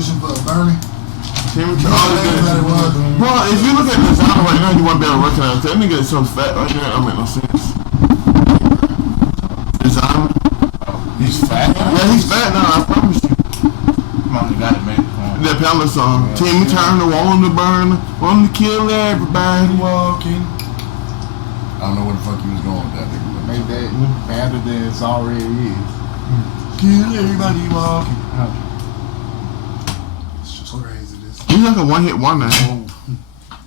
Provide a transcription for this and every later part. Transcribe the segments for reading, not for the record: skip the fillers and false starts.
wishing for a Bernie. Well, if you look at the designer right now, you won't be able to recognize that nigga is so fat right there. That make no sense. Designer. He's fat? Yeah, he's fat now, I promise you. Come on, you got it, man. That Palace song. Yeah. Timmy Turner, want to burn, want to kill everybody walking. I don't know where the fuck you was going with that nigga. Make that better than it's already is. Kill everybody walking. It's just crazy. He's like a one-hit wonder.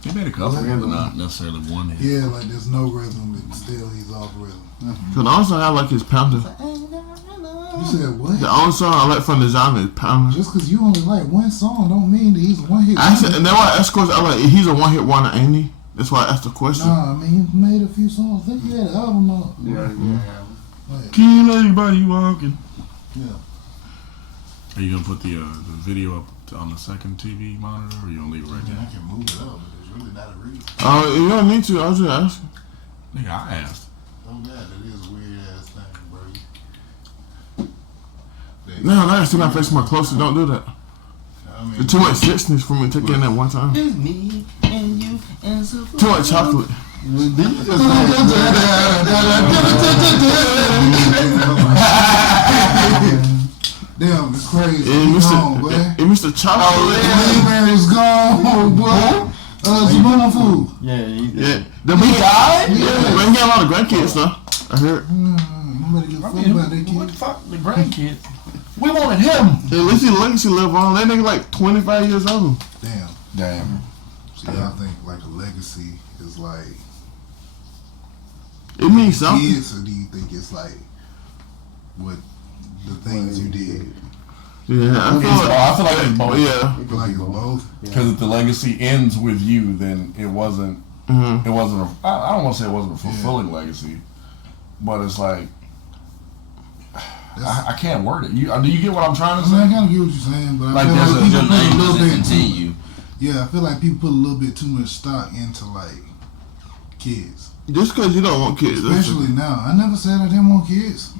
He made a couple, but not necessarily one hit. Yeah, like there's no rhythm, but still he's off rhythm. Cause also I like his Pounder. You said what? The only song I like from Designer is Pounder. Just cause you only like one song don't mean that he's a one hit. I said, and that's why I asked question. I like he's a one-hit wonder, ain't he? That's why I asked the question. Nah, I mean he made a few songs. I think he had an album out. Yeah. Kill everybody walking. Yeah. Are you gonna put the video up on the second TV monitor, or are you gonna leave it right there? I can move it up, but there's really not a reason. You don't need to. I was just asking. Nigga, I asked. Oh God, that is a weird ass thing, bro. No, I see my face more closer. Don't do that. I mean, There's too much sexiness for me to take in that one time. It's me and you and so Too much chocolate. Damn, it's crazy. And Mr. Chocolate. The man is gone, boy. Simone food. Yeah. He died? Yeah. Man, he got a lot of grandkids though. I heard. Nobody give a fuck about that kid. What the fuck? The grandkid? We wanted him. At least his legacy live on. That nigga like 25 years old. Damn. See, I think like a legacy is like it means something. Kids, or do you think it's like what the things you did? Yeah, I feel like it's both. Yeah, like both. Because if the legacy ends with you, then it wasn't. It wasn't. I don't want to say it wasn't a fulfilling legacy, but it's like I can't word it. Do you get what I'm trying to say? I kind of get what you're saying, but like I feel like people put a little bit. Continue. Yeah, I feel like people put a little bit too much stock into like kids. Just because you don't want kids, especially now. I never said I didn't want kids.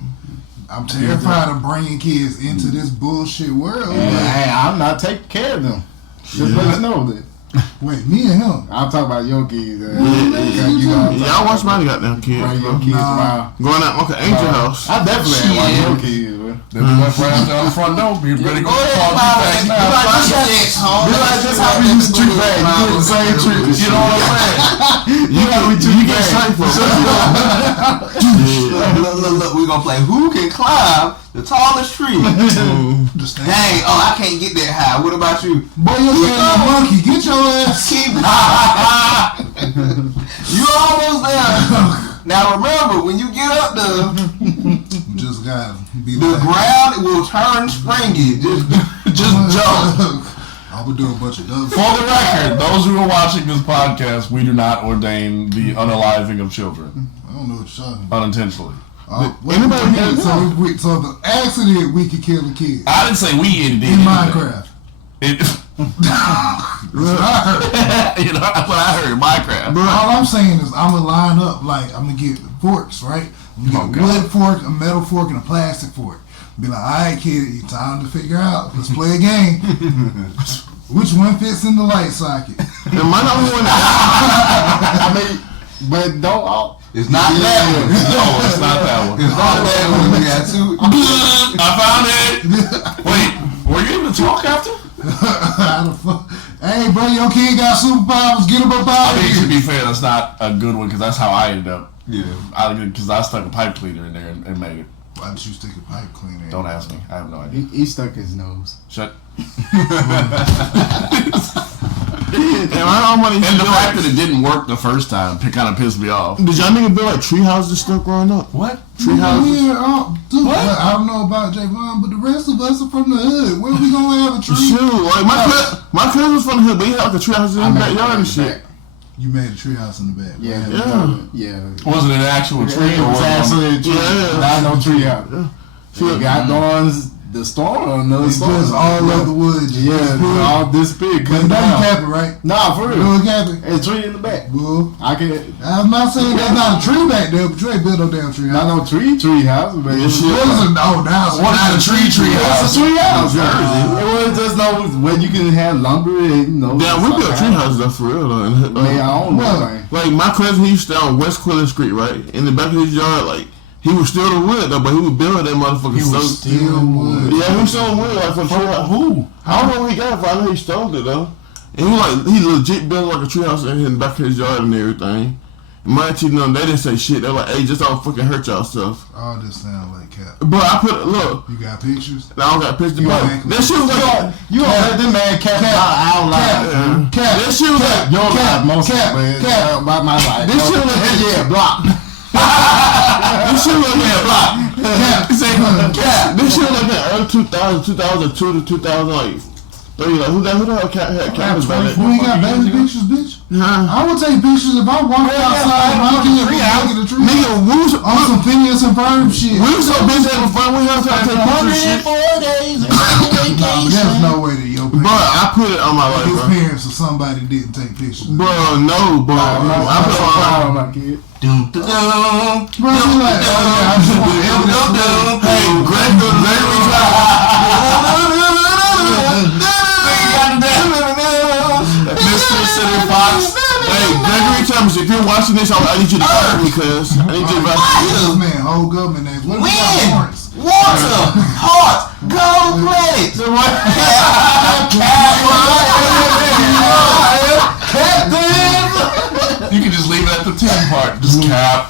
I'm terrified of bringing kids into this bullshit world. Hey, I'm not taking care of them. Just let us know that. Wait, me and him? I'm talking about your kids. Y'all watch my goddamn kids. Bring your kids around. Going out Uncle Angel house. I definitely watch your kids, bro. Then we went right out there on the front door. Be ready to go to back now. Be like, that's how we used to treat bags. You do the same treatment. You know what I'm saying? You gotta be treated get straight for Look, we gonna play who can climb the tallest tree. Dang, I can't get that high. What about you? Boy, you're a monkey. Get your ass. You almost there. Now remember, when you get up there, just gotta be the ground will turn springy. Just jump. I would do a bunch of other. For the record, those who are watching this podcast, we do not ordain the unaliving of children. I don't know what you're talking about. Unintentionally. So the accident we could kill the kid. I didn't say we did in Minecraft. You know, that's what I heard. Minecraft. Bro, all I'm saying is I'm gonna line up like I'm gonna get forks, right? I'm gonna get a wood fork, a metal fork, and a plastic fork. Be like, all right, kid, time to figure out. Let's play a game. Which one fits in the light socket? Am I the only one? I mean, but don't all. It's not that one. No, it's not that one. It's not that one. We got two. I found it. Wait, were you able to talk after? Hey, bro, your kid got superpowers. Get him up out I of mean, here. to be fair, that's not a good one because that's how I ended up. Yeah. Because I stuck a pipe cleaner in there and made it. Why did you stick a pipe cleaner in? Don't ask me. I have no idea. He stuck his nose. Shut. And the fact that it didn't work the first time kind of pissed me off. Did y'all niggas build like tree houses still growing up? What? Tree houses? Dude, what? I don't know about Javon, but the rest of us are from the hood. Where we gonna have a tree? Shoot, like my cousin was from the hood, but he had like a tree house in the backyard and shit. You made a tree house in the back. Yeah. Was it an actual tree? It was actually a tree. Yeah. Not no tree house. Yeah. Got thorns the storm or another It's storm. just all of the woods. Yeah, all disappeared. But Cut that down. capping, right? Nah, for You real. know what capping? Hey, tree in the back. Well, I can I'm not saying there's not a tree back there, but you ain't built no damn tree not house. no tree house, but What is it? Oh, now it's What not is a tree house? It's a tree house. It was just no where you can have lumber and Yeah, we built tree houses though, for real though. And, Man, I don't know. What? Man. like my cousin, he used to stay on West Quillen Street, right? In the back of his yard, like he was still the wood though, but he was building that motherfucker. He was so, still wood. Yeah, he was still wood like for tree house. Who? I don't know where he got it from. I know he stole it though. And he legit built like a tree house in the back of his yard and everything. And my auntie, them, they didn't say shit. They were like, hey, just don't fucking hurt yourself. All this sound like cap. But I put, look, You got pictures? I don't got pictures, You but gonna that shit was like, You gonna let this man cap out loud? Cap. that shit was like, Your life, most Cap. about my life. This shit was like, yeah, block. this shit was like, block. This shit was like in early 2000, 2002 to 2003. Like, who the hell had cameras back You then? ain't got baby pictures, bitch? Huh? I would take pictures if I walked outside and I could get a tree. Nigga, we was On some Phineas and Ferb shit. we was so busy having fun, we had time to take pictures and shit. No, there's no way that your Bro, I put it on my life, his bro. parents or somebody didn't take pictures. Bro, no, bro. I put it on my my kid. Dum dum dum. Bro, you like, oh yeah, I just want evidence. Hey, Mr. City Fox. Hey, Gregory Thomas, if you're watching this, I need you to call me, cuz. I need you to This man, whole government names. What Wind, about warrants? water, heart, gold planet. You can just leave it at the 10 part. Just cap.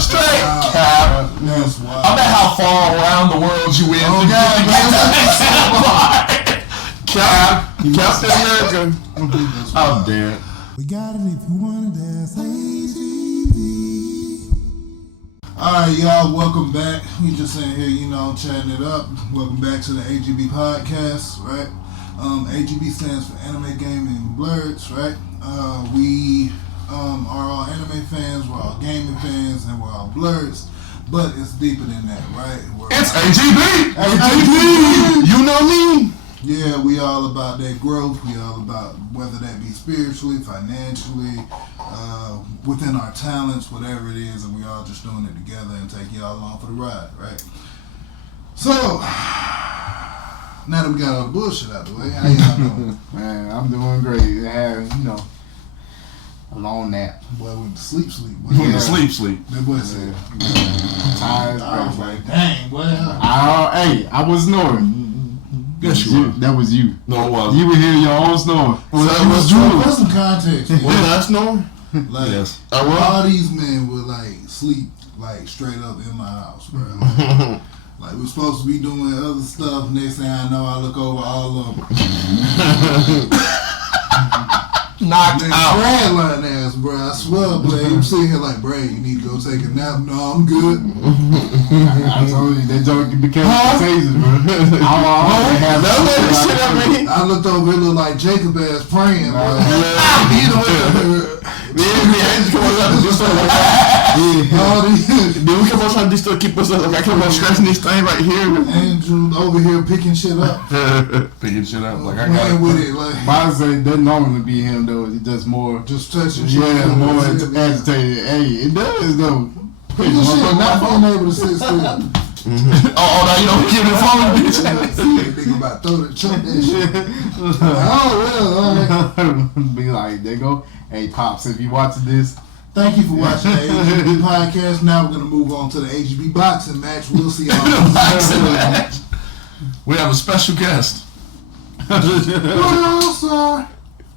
Straight cap. That's wild. I bet how far around the world you went to get to that 10 part. Cap. Captain America. I'm dead. We got it if you wanted to ask AGB. Alright, y'all, welcome back. We just in here, chatting it up. Welcome back to the AGB podcast, right? AGB stands for Anime Gaming Blurs, right? We are all anime fans, we're all gaming fans, and we're all blurs. But it's deeper than that, right? It's AGB. AGB. You know me. Yeah, we all about that growth. We all about whether that be spiritually, financially, within our talents, whatever it is, and we all just doing it together and take y'all along for the ride, right? So, now that we got all the bullshit out the way, how y'all doing? Man, I'm doing great. I had, a long nap. Boy, went to sleep. Boy. When the sleep. That boy said, Tired. I was like, dang, boy. I was snoring. Yes, you were. That was you. No, it wasn't. You were hearing your own snoring. So, was put some context. Was I snoring? Like, Yes. all these men would sleep straight up in my house, bro. Like we're supposed to be doing other stuff. Next thing I know, I look over all of them. Knocked out. Brad line ass, bro. I swear, bro. I'm sitting here like, Brad, you need to go take a nap. No, I'm good. I told you that joke became contagious, bro. I have That shit I mean. I looked over, it looked like Jacob ass praying, bro. All these Then we kept on trying to still keep us up. Like I kept on scratching this thing right here. Andrew over here picking shit up, Picking shit up. Like I got playing it. with it, like I say that normally be him though. It's just more, just touching shit. yeah, more That's it, man. agitated. Hey, it does though. Picking shit, not being able to sit still. Oh, now you don't give me the phone, bitch. Nigga about to throw the chunk that shit. Oh well, alright. Be like, there go. Hey, pops, if you watching this, Thank you for watching the AGB podcast. Now we're gonna move on to the AGB boxing match. We'll see how. We have a special guest. Well, sir.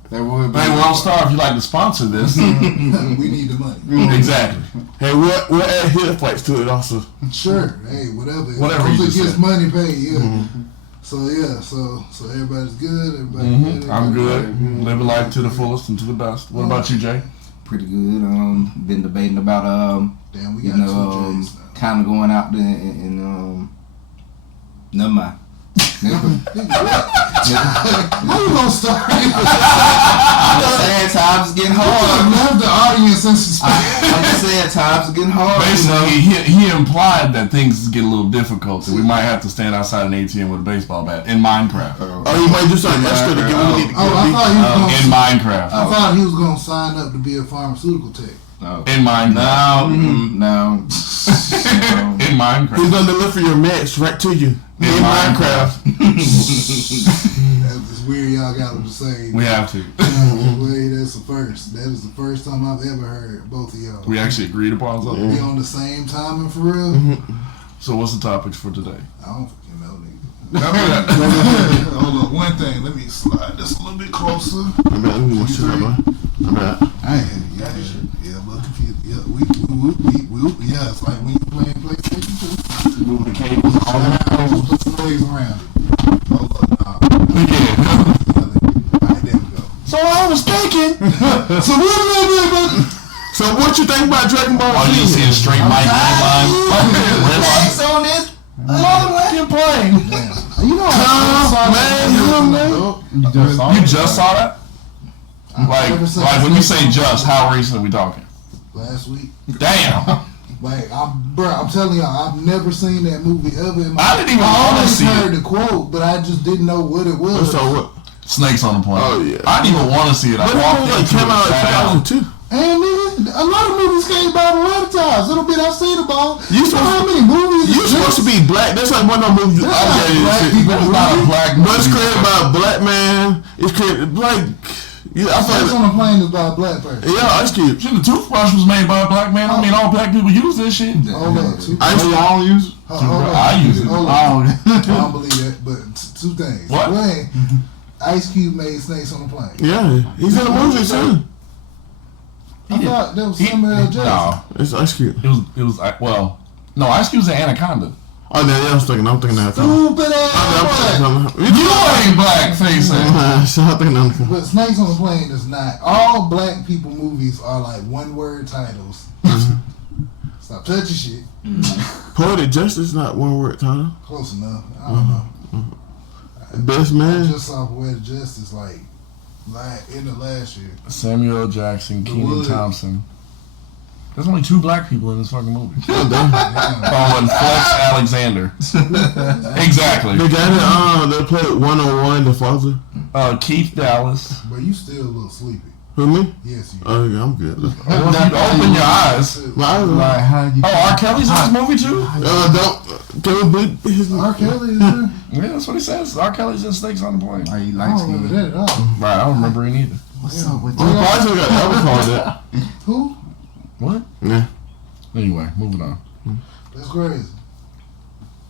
that would be. Hey, World Star, if you'd like to sponsor this. We need the money. Exactly. Hey, we'll add heel fights to it also. Sure. Hey, whatever. Whatever you If it just gets said. money paid, yeah. So yeah, so everybody's good. Everybody good. I'm good. Living life to the fullest and to the best. What about you, Jay? Pretty good. Been debating about Damn, we got two J's now. kind of going out there and never mind. How you gonna start? I'm just saying times is getting hard. Left the audience in suspense. I'm just saying times is getting hard. Basically, he implied that things get a little difficult, so we might have to stand outside an ATM with a baseball bat in Minecraft. Oh, you might do something extra to get what we need to I thought he was gonna. In Minecraft. I thought he was gonna sign up to be a pharmaceutical tech. In Minecraft. No. In Minecraft. He's gonna deliver your meds right to you in Minecraft. It's weird y'all got him to say. We have to. Wait, that's the first. That is the first time I've ever heard both of y'all. We actually agreed upon something. Be on the same timing for real. So what's the topics for today? I don't fucking know, nigga. Hold on, one thing. Let me slide this a little bit closer. I'm bad. I'm bad. Yeah, I'm looking for you. Yeah, we, yeah, it's like when you playing PlayStation 2. Move the cables. Put some legs around it. Hold up, nah. Yeah. Alright, there we go. So I was thinking. So what you think about Dragon Ball Oh, Z? you see a straight mic line? Red line. Next on this. Motherfucking plane. You know, You just saw that? Like when you say just, how recent are we talking? last week. Damn. Like, I'm telling y'all, I've never seen that movie ever in my I didn't even I want to always see heard it. the quote, but I just didn't know what it was. So what? Snakes on the plane. Oh, yeah. I didn't even want to see it. I But walked it into came out it, sat down. in 2002. And nigga, a lot of movies came by a lot of times. Little bit I've seen about. You know how many movies? You're supposed to be black. That's like one of those movies. That's not black people. It's not a black But it's movie. created by a black man. It's created like. Yeah, I Sex feel on a Plane is by a black person. yeah, Ice Cube. Shit, the toothbrush was made by a black man. I mean, all black people use this shit. Hold on, two. Ice Cube. Y'all use it? Hold on. I use it. Hold on. I don't believe that, but two things. What? One, Ice Cube made Snakes on a Plane. Yeah, he's in the movie too. I thought that was Samuel L. Jackson. No, It's Ice Cube. it was well, no, Ice Cube's an anaconda. Oh, yeah, I'm thinking that. Stupid ass. You ain't black face. So I'm thinking that. But Snakes on a Plane is not. All black people movies are like one word titles. Stop touching shit. Poetic Justice, not one word title. Close enough. I don't know. Best I man. just saw Poetic Justice like end of last year. Samuel L. Jackson, The Kenan Wood. Thompson. There's only 2 black people in this fucking movie. Oh, Damn. And Flex Alexander. Exactly. the guy that played 101, the father. Keith Dallas. But you still a little sleepy. Who, me? Yes, you. Oh, yeah, I'm good. Open your eyes. My eyes are Like, how you? Oh, R. Kelly's in this movie too? can we bleep his R. Kelly is there? Yeah, that's what he says. R. Kelly's in Snakes on the Plane. Why you I like don't remember that at all. Right, I don't remember it either. What's up with We probably still got Elvis called that. Who? What? Yeah. Anyway, moving on. That's crazy.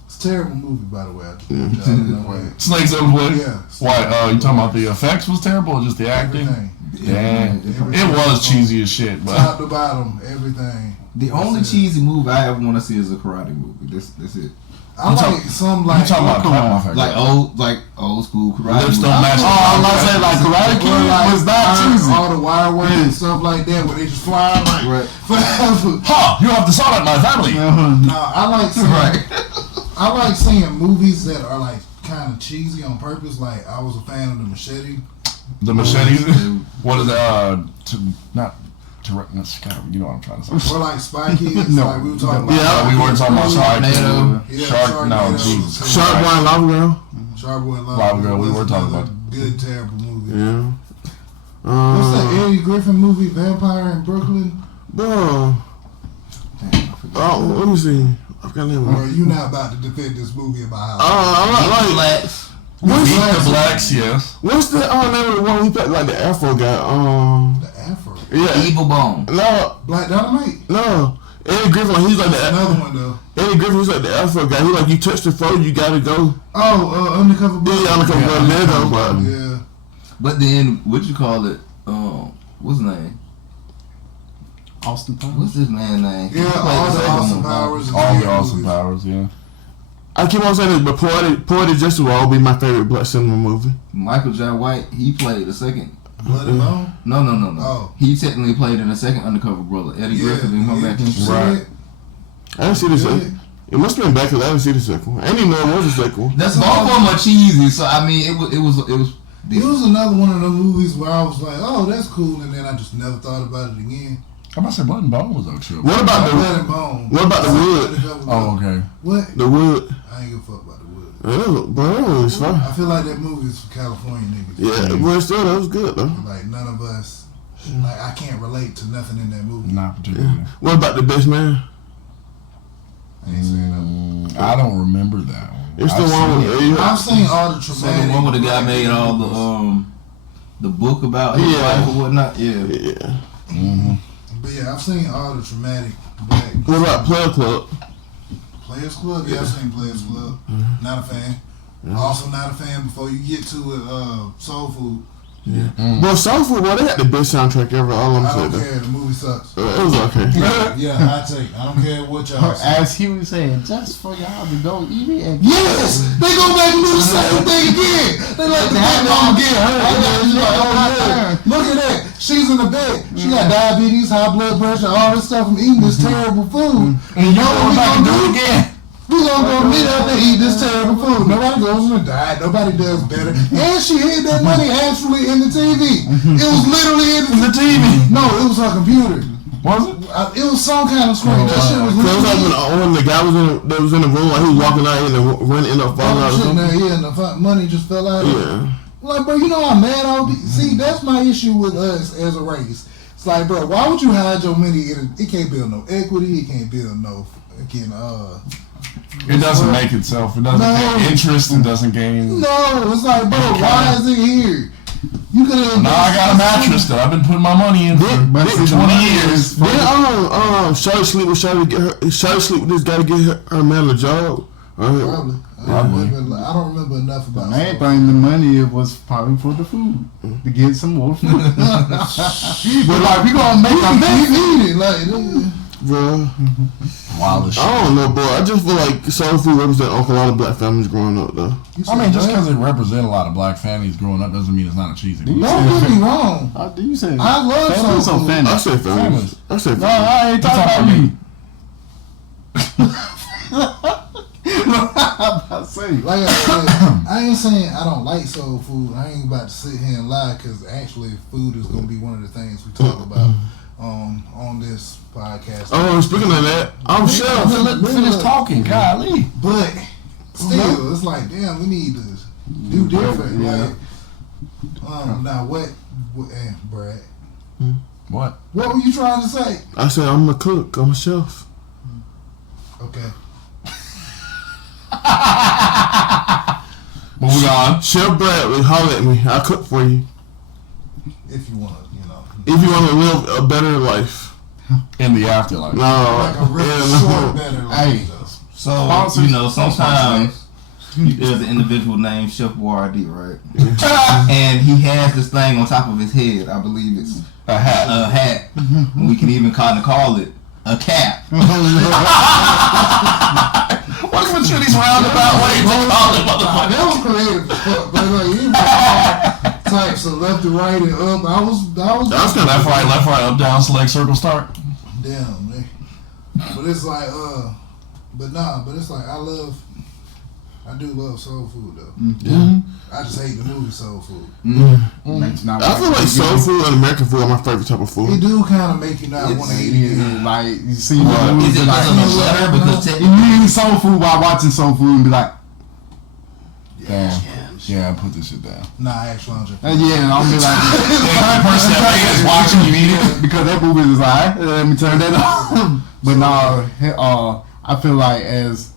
It's a terrible movie, by the way. Yeah. Snakes on the Plane? Yeah. Why, you talking about the effects was terrible or just the acting? Everything. Damn. It was cheesy as shit, but Top to bottom, everything. The only cheesy movie I ever want to see is a karate movie. That's it. I like some you like. talking about Clap Like old school karate. Lips don't movie. match. Oh, I'm about to say like Karate Kid was not cheesy. All the wire work and stuff like that, where they just fly like Right. forever. Ha! You have to saw that, my family. No, I like seeing. Right. I like seeing movies that are like kind of cheesy on purpose. Like I was a fan of The Machete. The machete. What is it? Not Tourette's. You know what I'm trying to say. Or like Spy Kids. Like we were talking about. Yeah, we weren't talking about Sharknado. Shark. No, Sharknado. Jesus. Shark Boy and Lava Girl. Shark Boy and Lava Girl, we was were talking another about. good terrible movie. Yeah. What's that Eddie Griffin movie, Vampire in Brooklyn? Bro. Oh, let me see. I forgot the name Or of it. you not about to defend this movie in my house? I'm not like. Blacks. Beat the Blacks, yes. What's the name of the one he played like the Afro guy? The Afro. Yeah. Evil Bone. No, Black Dynamite. no. Eddie Griffin, he's like the Another one though. Eddie Griffin, he's like the Afro guy. He like you touch the phone, you gotta go. Oh, Undercover Brother. Yeah, undercover brother. There you go, bro. Yeah. But then what you call it? What's his name? Austin Powers. What's this man's name? Yeah, all the Austin Powers. All the Austin Powers, yeah. I keep on saying this, but Poetic Justice will always be my favorite black cinema movie. Michael J. White. He played the second. Blood and Bone. No. Oh. He technically played in the second Undercover Brother. Eddie Griffin didn't come back in. Right. I didn't see this. Yeah. It must have been back because I didn't see the second one. I didn't even know it was a second one. That's both of them are cheesy. So I mean, it was. It was another one of those movies where I was like, oh, that's cool, and then I just never thought about it again. I'm about to say Blood and Bone was actually. What about Blood and Bone? What about the Wood? Oh, okay. What? The Wood. I ain't give a fuck about the Wood. Yeah, bro, that was fun. I feel like that movie is for California niggas. Yeah, but still, that was good though. Like none of us, like I can't relate to nothing in that movie. Not particularly. Yeah. What about The Best Man? I ain't seen that. I don't remember that one. It's the one with I've seen all the So traumatic. the one where the guy made all the book about his life or whatnot. Yeah. Yeah. Mm-hmm. But yeah, I've seen all the traumatic black. What about Player Club? Players Club? Yeah, I've seen Players Club. Not a fan. Also not a fan before you get to it, Soul Food. Yeah. But Soul Food, boy, they had the best soundtrack ever. All I'm I saying. don't care. The movie sucks. It was okay. Yeah, I take. I don't care what y'all say. As he was saying, just for y'all to go eat it. And Yes! They go back and do the same thing again. They like the back mom get hurt. And then she's like, oh yeah, look at that. She's in the bed. She got diabetes, high blood pressure, all this stuff from eating this terrible food. And you go back and do it again. We gonna go meet up and eat this terrible food. Nobody goes on a diet. Nobody does better. And she hid that money actually in the TV. It was literally in the TV. No, it was her computer. Was it? It was some kind of screen. That shit was So it was like literally. when the guy was in the room, like he was walking out and the run ended up falling out or something. Yeah, and the money just fell out. Yeah. Like, bro, you know how mad I would be? See, that's my issue with us as a race. It's like, bro, why would you hide your money in it? It can't build no equity. It can't build no fucking, It doesn't make itself. It doesn't gain interest. It doesn't gain. No, it's like, bro, why is it here? You could have. Now I got a mattress that I've been putting my money in for 20 years. Then Shawty sleep with Shawty sleep with this guy to get her man a job. Probably. I don't remember enough about the main thing, the money, it was probably for the food. To get some more food. But like, we gonna make a eat it. Like, bro. Wild as shit. I don't know, bro. I just feel like Soul Food represent a lot of black families growing up, though. I mean, just because it represents a lot of black families growing up doesn't mean it's not a cheesy movie. Don't get me wrong. How do you say that? I love Soul Food. I say families. I say No, families. I ain't talking about you. Like I said, I ain't saying I don't like soul food. I ain't about to sit here and lie because actually food is going to be one of the things we talk about on this podcast. Oh, speaking of that, I'm sure. Let me finish talking, golly. But still, it's like, damn, we need to do different. Yeah. Like, now what Brad? What? What were you trying to say? I said I'm a cook. I'm a chef. Okay. Moving on. Chef Bradley, holler at me. I'll cook for you. If you want to, If you want to live a better life. In the afterlife. No. like a really short, better life. Hey. So sometimes there's an individual named Chef Boyardee, right? And he has this thing on top of his head. I believe it's A hat. a hat. We can even kind of call it a cap. What's with you these roundabout ways to call it, motherfucker? That was creative as fuck, but like, he was types of left to right and up. I was That's kind of Left, right, up, down, select, circle, start. damn, man. But it's like, but it's like I do love soul food though. Yeah. I just hate the movie Soul Food. I feel like soul food and American food are my favorite type of It food. do kind of make you not want to eat it. Like, you see, Is it like, better because you eat soul food while watching soul food and be like, Damn. Yeah, I put this shit down. Nah, actually, Andre. yeah, and I'll be like, The person that is watching you eat it. because that movie is like, let me turn that on. But no, I feel like as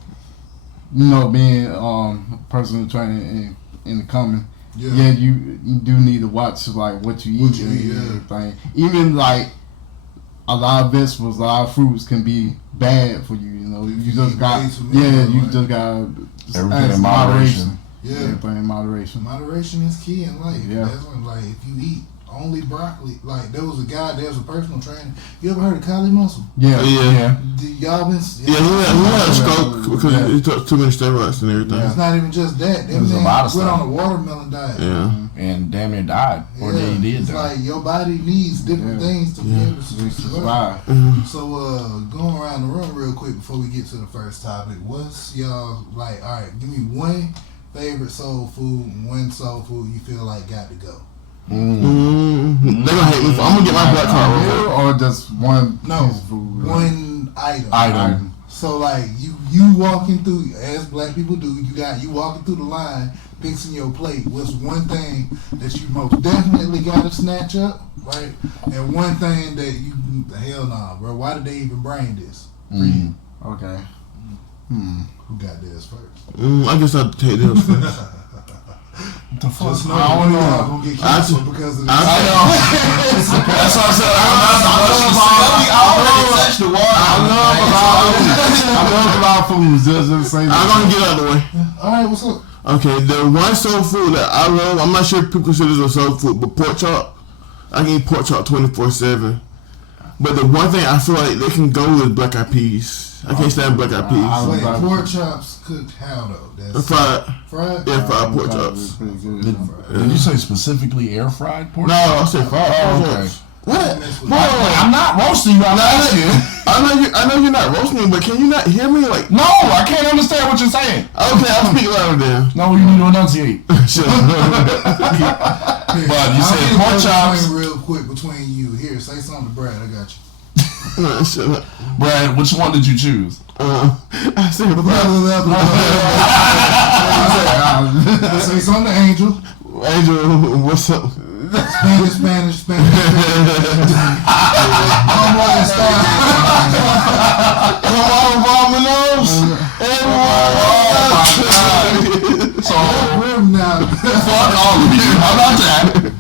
you know, being personal trainer in the coming, yeah, you do need to watch like what you eat and everything. Even like a lot of vegetables, a lot of fruits can be bad for you. You know, you just got just got Everything in moderation. Yeah. Everything in moderation. Moderation is key in life. Yeah. That's when, like, if you eat only broccoli. Like there was a guy, there's a personal trainer. You ever heard of Kylie Muscle? Yeah. Y'all been? He had a stroke because he took too many steroids and everything. It's not even just that. That was a lot of went stuff. on a watermelon diet. Yeah. And damn near died. Or he did It's die. like your body needs different things to be able to survive. So going around the room real quick before we get to the first topic. What's y'all like? All right, give me one favorite soul food, and one soul food you feel like got to go. They gonna hate me. I'm gonna get my black card real quick. Or just one No, piece of food. one item. So like you walking through, as black people do, you walking through the line, fixing your plate. What's one thing that you most definitely gotta snatch up, right? And one thing that you hell nah, bro. Why did they even bring this? Okay. Who got this first? I guess I'll take this first. The fuck? Just know I one don't of y'all know. gonna get canceled because of this. I know. That's what I said. I love about foods. Just say I'm gonna get out of the way. All right, what's up? Okay, the one soul food that I love, I'm not sure if people consider this a soul food, but pork chop. I can eat pork chop 24/7. But the one thing I feel like they can go with black eyed peas. I can't stand black eyed peas. Wait, pork chops cooked how though? That's Fried. fried. Yeah, fried pork chops. Did you say specifically air fried pork? No, I said fried. Oh, okay. What? I'm not roasting you. I'm asking. I know you're not roasting me, but can you not hear me? Like, No, I can't understand what you're saying. okay, I'll speak louder then. No, you need to enunciate. Shut But you said pork chops. Real quick between you. Here, say something to Brad. I got you. No, shut up. Brad, which one did you choose? I said Say something to Angel. Angel, what's up? Spanish. Come on, Vominos. So, now. fuck all of you. How about that?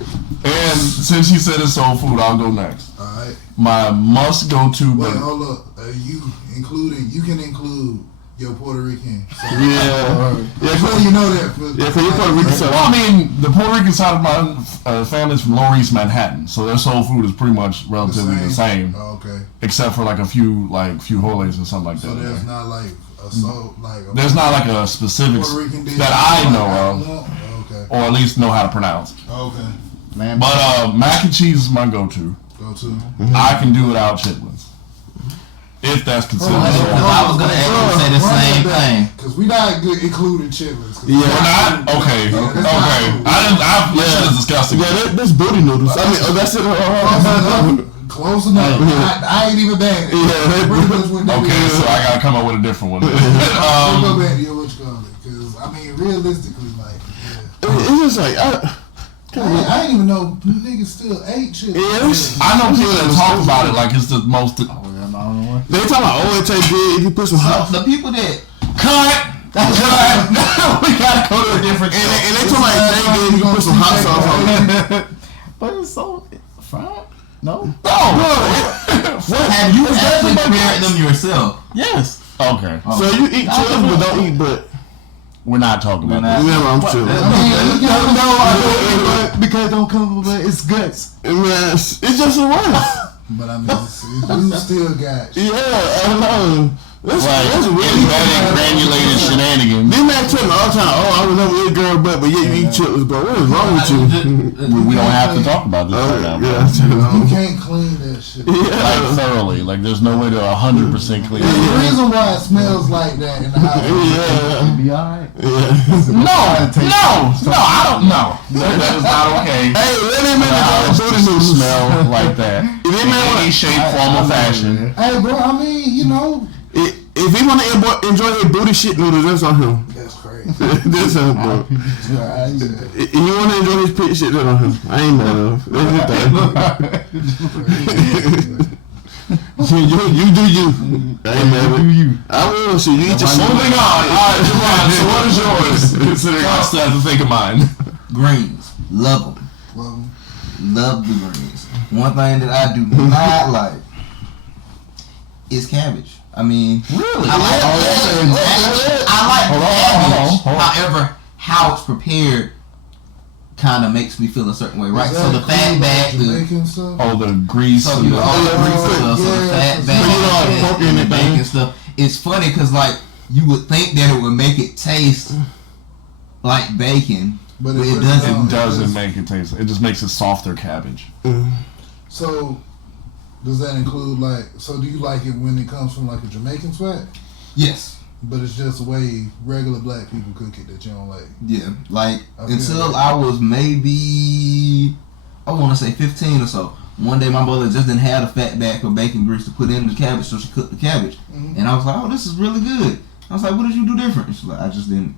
And since you said it's soul food, I'll go next. Alright. My must go to. Wait, hold up. You can include your Puerto Rican. So, Yeah. so you know that. For your Puerto Rican side. Well, I mean, the Puerto Rican side of my family's from Lower East Manhattan, so their soul food is pretty much relatively the same. Oh, okay. Except for like a few holes and something like So that. there's not like a soul There's not like a specific Puerto Rican dish that I know of, Okay. or at least know how to pronounce. Okay. But mac and cheese is my go-to. I can do without chitlins, if that's considered. I was gonna actually say the same thing. Because we not good including chitlins. We're not? Okay. That shit is disgusting. Yeah, that's booty noodles. I mean, that's it. Close enough. I ain't even bad. Okay, so I gotta come up with a different one. Go back to your what you call it. Because, I mean, realistically, like, it's just like, I didn't even know niggas still ate shit. Yes. I know people that talk about it like it's the most. They talking about, oh, it tastes good if you put some hot. The people that Cut. We gotta go to a different. And they talking about it tastes good if you put some hot sauce on it. But it's so fried. No. have you actually prepared them yourself? Yes. Okay. So you eat chili, but don't eat butt. We're not talking about that. Remember, I'm chilling. Because it don't come with its guts. Man, it's just a rice. But I mean, you still got Yeah, I know. That's really Embedded, granulated shenanigans. These man tell me all the time, oh, I would never eat girl butt, but yeah, you eat chitlins, bro. What is wrong with you? We don't have to talk about this right now. Yeah, you can't clean that shit. Like thoroughly. Like there's no way to 100% clean There's it. a reason why it smells like that in the house. Yeah. Be alright. No, I don't know. That is not okay. Hey, let him in The house the just booty smell like that. In any shape, form, or fashion. Hey, bro, I mean, you know. If he want to enjoy his booty shit noodles, that's on him. That's crazy. That's on him, bro. If you want to enjoy his pit shit, that's on him. I ain't mad at him. That's his thing. You do you. I ain't mad at you. I will. So you eat your shit. Moving on. Alright, Javon, so what is yours? Considering I still have to think of mine. Greens, love them. Love the greens. One thing that I do not like is cabbage. I mean, Really? I like cabbage. However, how it's prepared kind of makes me feel a certain way, right? Is So that the fat include, back, like, Jamaican stuff? Oh, the grease. so and you the, all the grease and stuff, so the yeah, fat so back you know, like pork and and the everything. bacon stuff. It's funny because like you would think that it would make it taste like bacon, but it doesn't. it doesn't make it taste. It just makes it softer cabbage. So, does that include like? So, do you like it when it comes from like a Jamaican spot? Yes. But it's just the way regular black people cook it that you don't like. Yeah, like I feel until that. I was maybe, I want to say 15 or so. One day my mother just didn't have a fat back of bacon grease to put in the cabbage, so she cooked the cabbage. Mhm. And I was like, oh, this is really good. I was like, what did you do different? She's like, I just didn't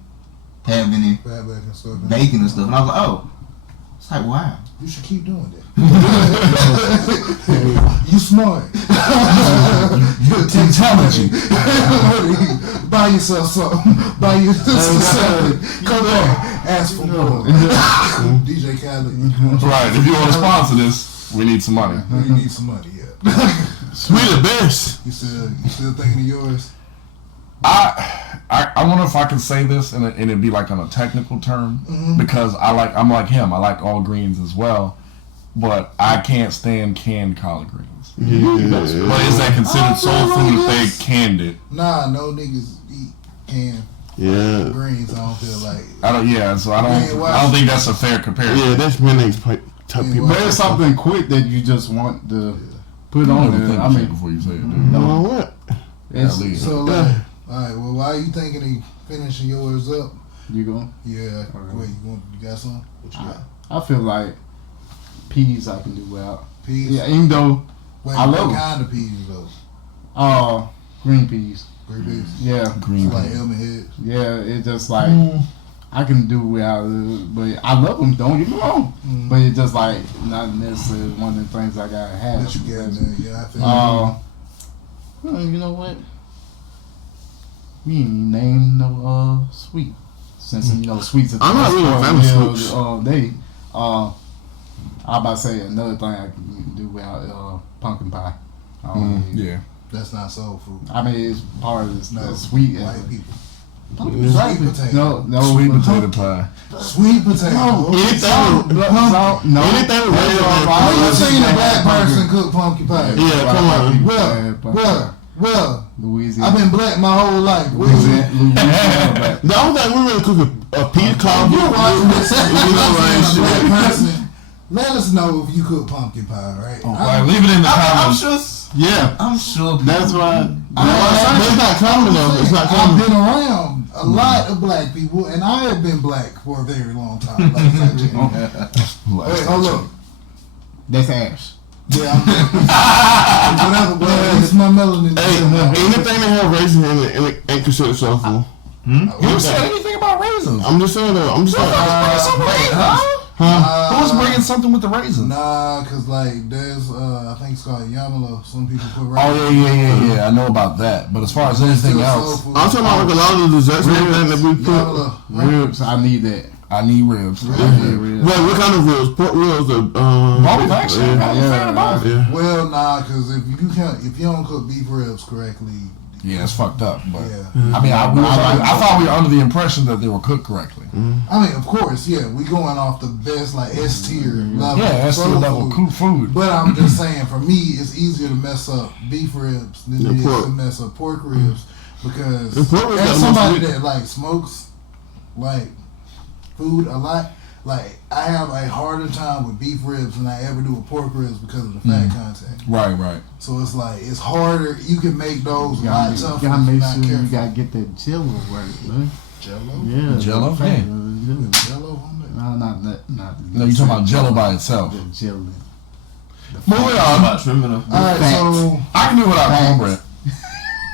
have any Fat back and stuff. bacon and stuff. And I was like, oh. It's like, wow. You should keep doing that. You smart. Technology. Buy yourself something. Buy yourself something. Come back. Ask for more. DJ Khaled. Right. If you want to sponsor this, we need some money. You need some money, yeah. We the best. You still thinking of yours? I wonder if I can say this and it'd be like on a technical term because I'm like him. I like all greens as well, but I can't stand canned collard greens. Yeah. But is that considered soul food if they canned it? Nah, no niggas eat canned Yeah. greens. I don't feel like. So I don't think that's a fair comparison. Yeah, that's mayonnaise type people. But it's something quick that you just want to put on Never there. think I shit mean, before you say it, dude. No, what? it's, Yeah, So like, all right. Well, why are you thinking of finishing yours up? you go. Yeah. Okay. Wait, you got some? What you got? I feel like peas I can do without. Peas. Yeah, even though Wait, I what love 'em. kind of peas though? green peas. Green peas. Yeah, Green Like peas. helmet heads. yeah. It's just like I can do without it, but I love them. Don't get me wrong. Mm. But it's just like not necessarily one of the things I gotta have. That you got, man. Yeah, I feel. You know what? We ain't named no sweet. Since you know sweets. I'm not really a fan of sweets. I about to say another thing I can do without pumpkin pie. Yeah. That's not soul food. I mean it's part of the No, sweet. white people. Pumpkin Sweet pie. potato. No, Sweet but potato pie. Sweet potato. No, Anything with no. anything with red When you seen a black Pumpkin. person cook pumpkin pie? Yeah, come on. Well, Louisiana. I've been black my whole life. Louisiana. The only thing we really cook a peach cobbler. You're watching this. You know, like, If you're a shit. black person, let us know if you cook pumpkin pie, right? Like, leave it in the I'm comments. sure. Yeah, I'm sure. that's why. It's not common though. It's not I've common. been around a lot of black people, and I have been black for a very long time. Like, wait, hold up. That's ash. Yeah, whatever. Well, it's my melanin. Hey, anything that have raisins in it ain't considered soul food. Who said anything about raisins? I'm just saying though. I'm just saying. Who's bringing something with the raisins? Nah, cause like there's I think it's called yamala. Some people put Oh yeah. I know about that. But as far as anything else, I'm talking about like a lot of the desserts and everything that we put. Yamala. Ribs, I need that. I need ribs. Wait, what kind of ribs? Pork ribs or Both actually. I'm a fan of both. Yeah. Well, nah, cause if you don't cook beef ribs correctly, Yeah, it's fucked up. But yeah. I mean, I thought we were under the impression that they were cooked correctly. I mean, of course, yeah, we going off the best like S tier level. Yeah, that's the soul level food. food. But I'm just saying, for me, it's easier to mess up beef ribs than it is pork. to mess up pork ribs because And pork ribs as got somebody most- that like smokes like food a lot, like I have a harder time with beef ribs than I ever do with pork ribs because of the fat content. Right. So it's like it's harder. You can make those a You lot gotta, tougher. you gotta if you're make not sure you careful. gotta get that jello right, man. Jello. Yeah, Jello? the fat, Yeah. Jello on it. No, not. No, you talking about Jello by itself. The jello. Moving I'm on. about trimming them. All right, so I can do without cornbread.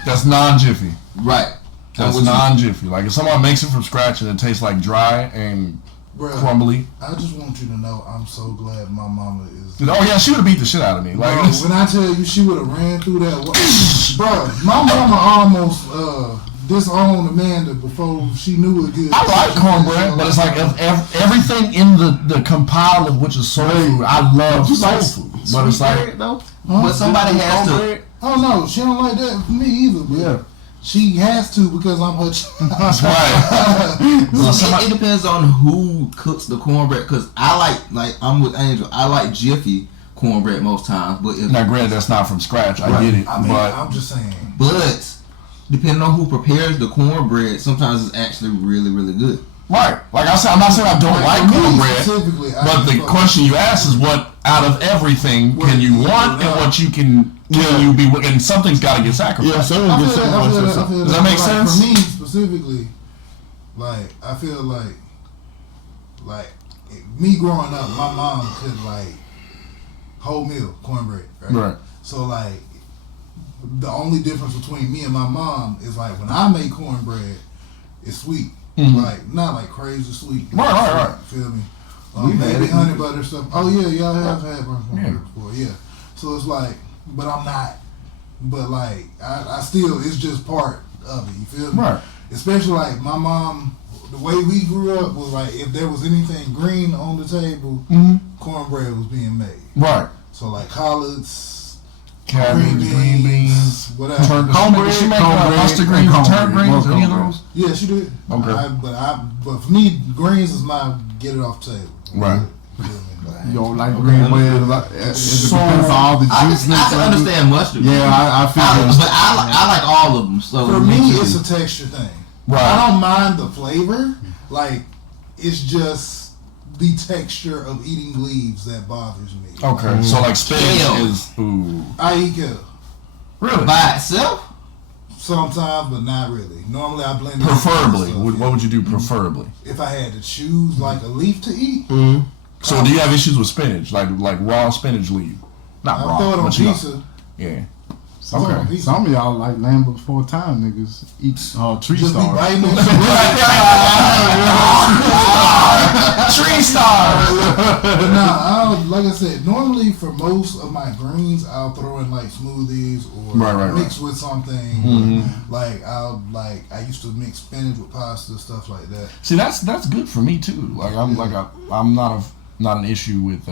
That's non-jiffy. Right. That's non-jiffy. Like if someone makes it from scratch and it tastes like dry and bruh, crumbly. I just want you to know I'm so glad my mama is. Oh yeah, she would have beat the shit out of me. Like Bro, this- when I tell you she would have ran through that, bro, my mama almost disowned Amanda before she knew it good. I like cornbread, but it's like everything in the compile of which is soul food. I love soul food, but it's like though. But somebody has to. Oh no, she don't like that for me either. But Yeah. She has to because I'm her. That's right. So it depends on who cooks the cornbread. Because I like I'm with Angel. I like Jiffy cornbread most times. But if Now, granted, that's not from scratch. I get it, I mean, but I'm just saying. but depending on who prepares the cornbread, sometimes it's actually really, really good. right. Like I said, I'm not saying I don't like for me cornbread, specifically, I but the fuck question you ask is what out of everything can you want and what you can you be, and something's got to get sacrificed. Yeah, someone I gets feel that. sacrificed. Does that make sense? For me specifically, like I feel like me growing up, my mom could like whole meal cornbread, right? Right. So like the only difference between me and my mom is like when I make cornbread, it's sweet, like not like crazy sweet. But Right. Feel me? We've had Maybe it. honey butter stuff. Oh yeah, y'all have had cornbread before, yeah. So it's like, but I'm not. But like, I still, it's just part of it. You feel me? Right. Especially like my mom, the way we grew up was like, if there was anything green on the table, cornbread was being made. Right. So like collards, Cabbage, green beans, whatever. cornbread. She make mustard greens, turnip greens, any of those? Yeah, she did. Okay. But for me, greens is my get it off the table. Right. You feel me? You don't like green bread? It depends on all the I juiceness. can understand mustard. Yeah, I feel but I like all of them. So For me, it's a texture thing. Right. I don't mind the flavor. Like, it's just the texture of eating leaves that bothers me. Okay. So like spinach Kale. is ooh. I eat kale Really? by itself. sometimes, but not really. Normally, I blend it. Preferably, with stuff, what would you do preferably? if I had to choose like a leaf to eat? So do you have issues with spinach, like raw spinach leaf? Not I raw, throw it on but you know, pizza. yeah. Some, Okay. some of y'all like lamb before time niggas eat tree Just be stars. biting it. Tree star. But nah, like I said, normally for most of my greens, I'll throw in like smoothies or Right. mix with something. Like I used to mix spinach with pasta, stuff like that. See, that's good for me too. Like I'm not an issue with.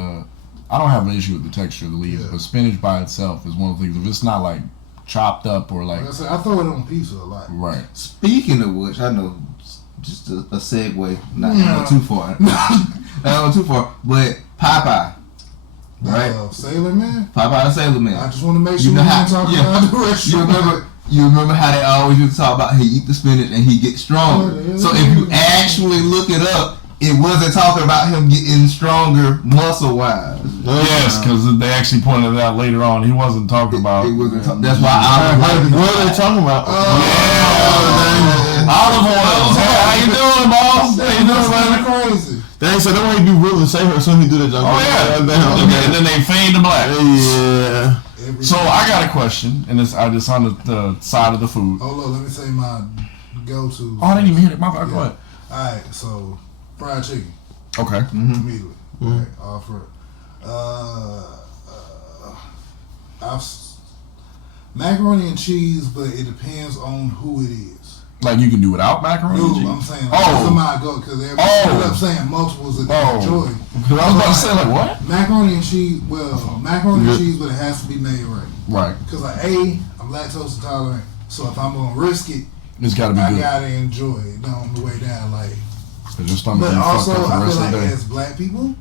I don't have an issue with the texture of the leaves, but spinach by itself is one of the things. If it's not like chopped up or like Like I said, I throw it on pizza a lot. right. Speaking of which, I know just a segue, not going too far, not going too far, but Popeye, right? Sailor Man. Popeye the Sailor Man. I just want to make sure You know we how- don't talk yeah. about the restaurant. You remember how they always used to talk about he eat the spinach and he gets stronger. Oh, yeah. So if you actually look it up, it wasn't talking about him getting stronger muscle wise. Yes, because they actually pointed it out later on. He wasn't talking about. It wasn't. That's why I was like, What are they talking about? Olive oil. Hey, how you doing, boss? How you doing, That's man? kind of crazy. Dang, so don't want to be willing to say her son he do that junk. Oh yeah. And then they fade to black. Yeah. So I got a question, and it's on the side of the food. Hold on, let me say my go-to. Oh, I didn't even hit it. My bad. Go ahead. Alright, so fried chicken Okay. immediately. Right, all for macaroni and cheese, but it depends on who it is. Like you can do without macaroni and No, cheese? I'm saying Oh. that's my go because everybody ended up saying multiples that they enjoy. Because I was about to say, like, what? Macaroni and cheese, macaroni and cheese, but it has to be made right. Right. Because like I'm lactose intolerant, so if I'm gonna risk it, It's got to be I good. gotta enjoy it on the way down. Like, Because your stomach but be also fucked up for I the rest feel of like the day. as black people,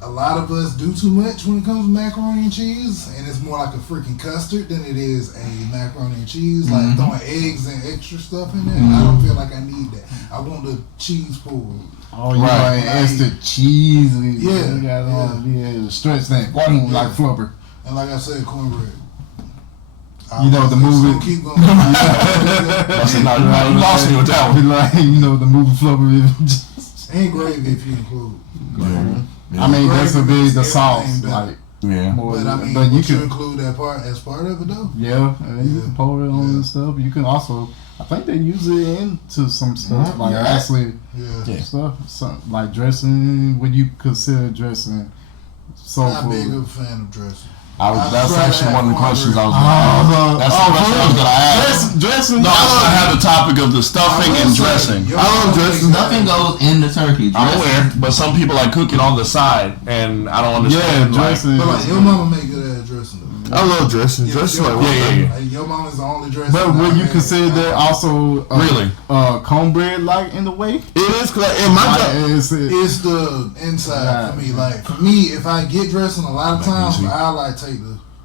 a lot of us do too much when it comes to macaroni and cheese, and it's more like a freaking custard than it is a macaroni and cheese. Like throwing eggs and extra stuff in there. I don't feel like I need that. I want the cheese pulled. Oh, you Right. like extra cheese. Yeah, You got all the stretch that. Yeah. Like flubber. And like I said, cornbread. You know the movie. Keep going. I said, no, you lost me with that one. Like, you know the movie flubber. Just, Ain't gravy if you include. Yeah. I mean, that's a big the Everything sauce. better. Like Yeah. more. But I mean, but you would you can. include that part as part of it though? Yeah, and then you can pour it on and stuff. You can also, I think they use it into some stuff, like Yeah. actually Yeah. stuff, some, like dressing. Would you consider dressing soul Not big food? of a fan of dressing. That's I'd actually rather one of the have questions I was cornbread. going to ask. That's the question I was going to ask. Dressing. No, I had the topic of the stuffing and dressing. Yo, I love dressing. nothing goes in the turkey. I'm Dressing- aware, but some people like cook it on the side, and I don't Yeah, understand. dressing. But like your mama make good ass dressing though. I love dressing. Dressing like Like, your mom is the only dressing. But would you consider that also really cornbread like in the way? It is like in my job. It's the inside for me. Like for me, if I get dressing, a lot of times I like take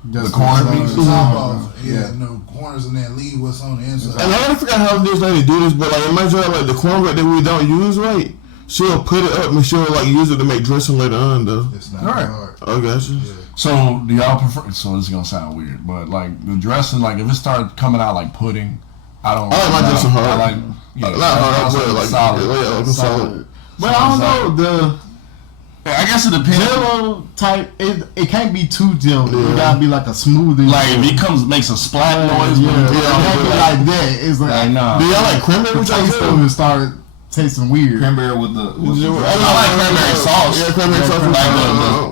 the corner piece, the top off, no corners, and then leave what's on the inside. And I gotta figure out how this lady do this, but like in my job, like the cornbread that we don't use right, she'll put it up and she'll like use it to make dressing later on though. It's not hard. Oh, gotcha. Yeah. So do y'all prefer? So this is gonna sound weird, but like the dressing, like if it started coming out like pudding, I don't. I like my dressing hard. I like not hard, but like solid. But I don't know I guess it depends. Jello type, it can't be too jello. It gotta be like a smoothie. Like if it makes a splat noise, it can't be like that. It's like no. Do y'all like cranberry? The taste of it started tasting weird. Cranberry with the I like cranberry sauce. Yeah, cranberry sauce.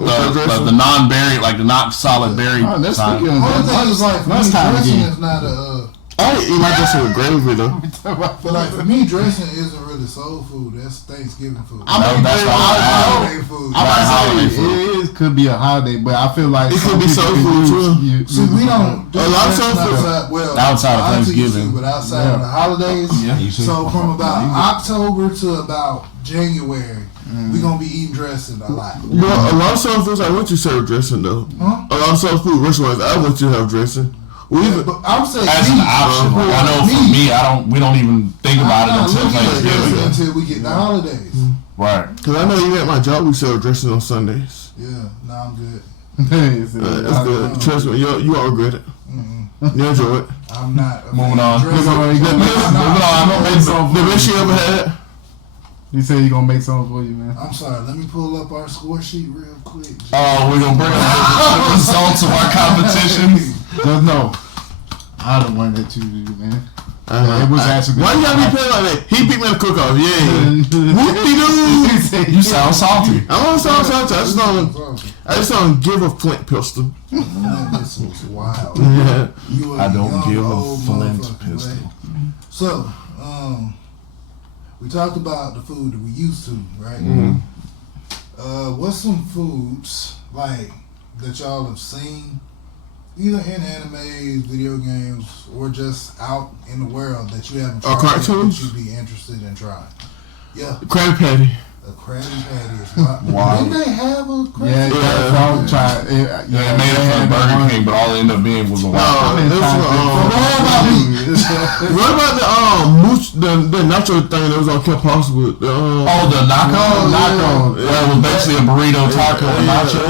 Like the non-berry, like the not solid berry. Oh, that's side. good. Only thing is like for me, dressing is not a. I eat my dressing with gravy though. But like for me, dressing isn't really soul food. That's Thanksgiving food. I mean, that's holiday food. I might say it could be a holiday, but I feel like it could be soul food too. See, we don't do a lot of soul food. Outside of Thanksgiving, but outside of the holidays. So from about October to about January, we gonna be eating dressing a lot. But a lot of soul foods, I want you to serve dressing though. Huh? A lot of soul food restaurants, I want you to have dressing. But I'm saying as an option. Like, I know for me, we don't even think about it until Thanksgiving. Until we get the holidays. Right. Because I know even at my job we sell dressing on Sundays. Yeah, I'm good. That's good. Trust me, you all regret it. You enjoy it. I'm not. Moving on. The best you ever had. You said you're gonna make something for you, man. I'm sorry. Let me pull up our score sheet real quick. Oh, we're gonna bring up the results of our competitions. Just know, I don't want that you do, man. It was actually. Why you gotta be playing like that? He beat me in the cook-off. Yeah. Whoop-de-doo. You sound salty. I don't sound salty. I just don't give a flint pistol. This was wild. Yeah. I don't give a flint pistol. So, we talked about the food that we used to, right? What's some foods like that y'all have seen, either in anime, video games, or just out in the world that you haven't tried yet that you'd be interested in trying? Yeah. Krabby Patty. A Krabby Patty is wild. Didn't they have a Krabby Patty? They made it for the Burger King, but all it ended up being was a wild. What about the nacho thing that was on Kim Possible? The nacho. That was basically a burrito, taco, and nacho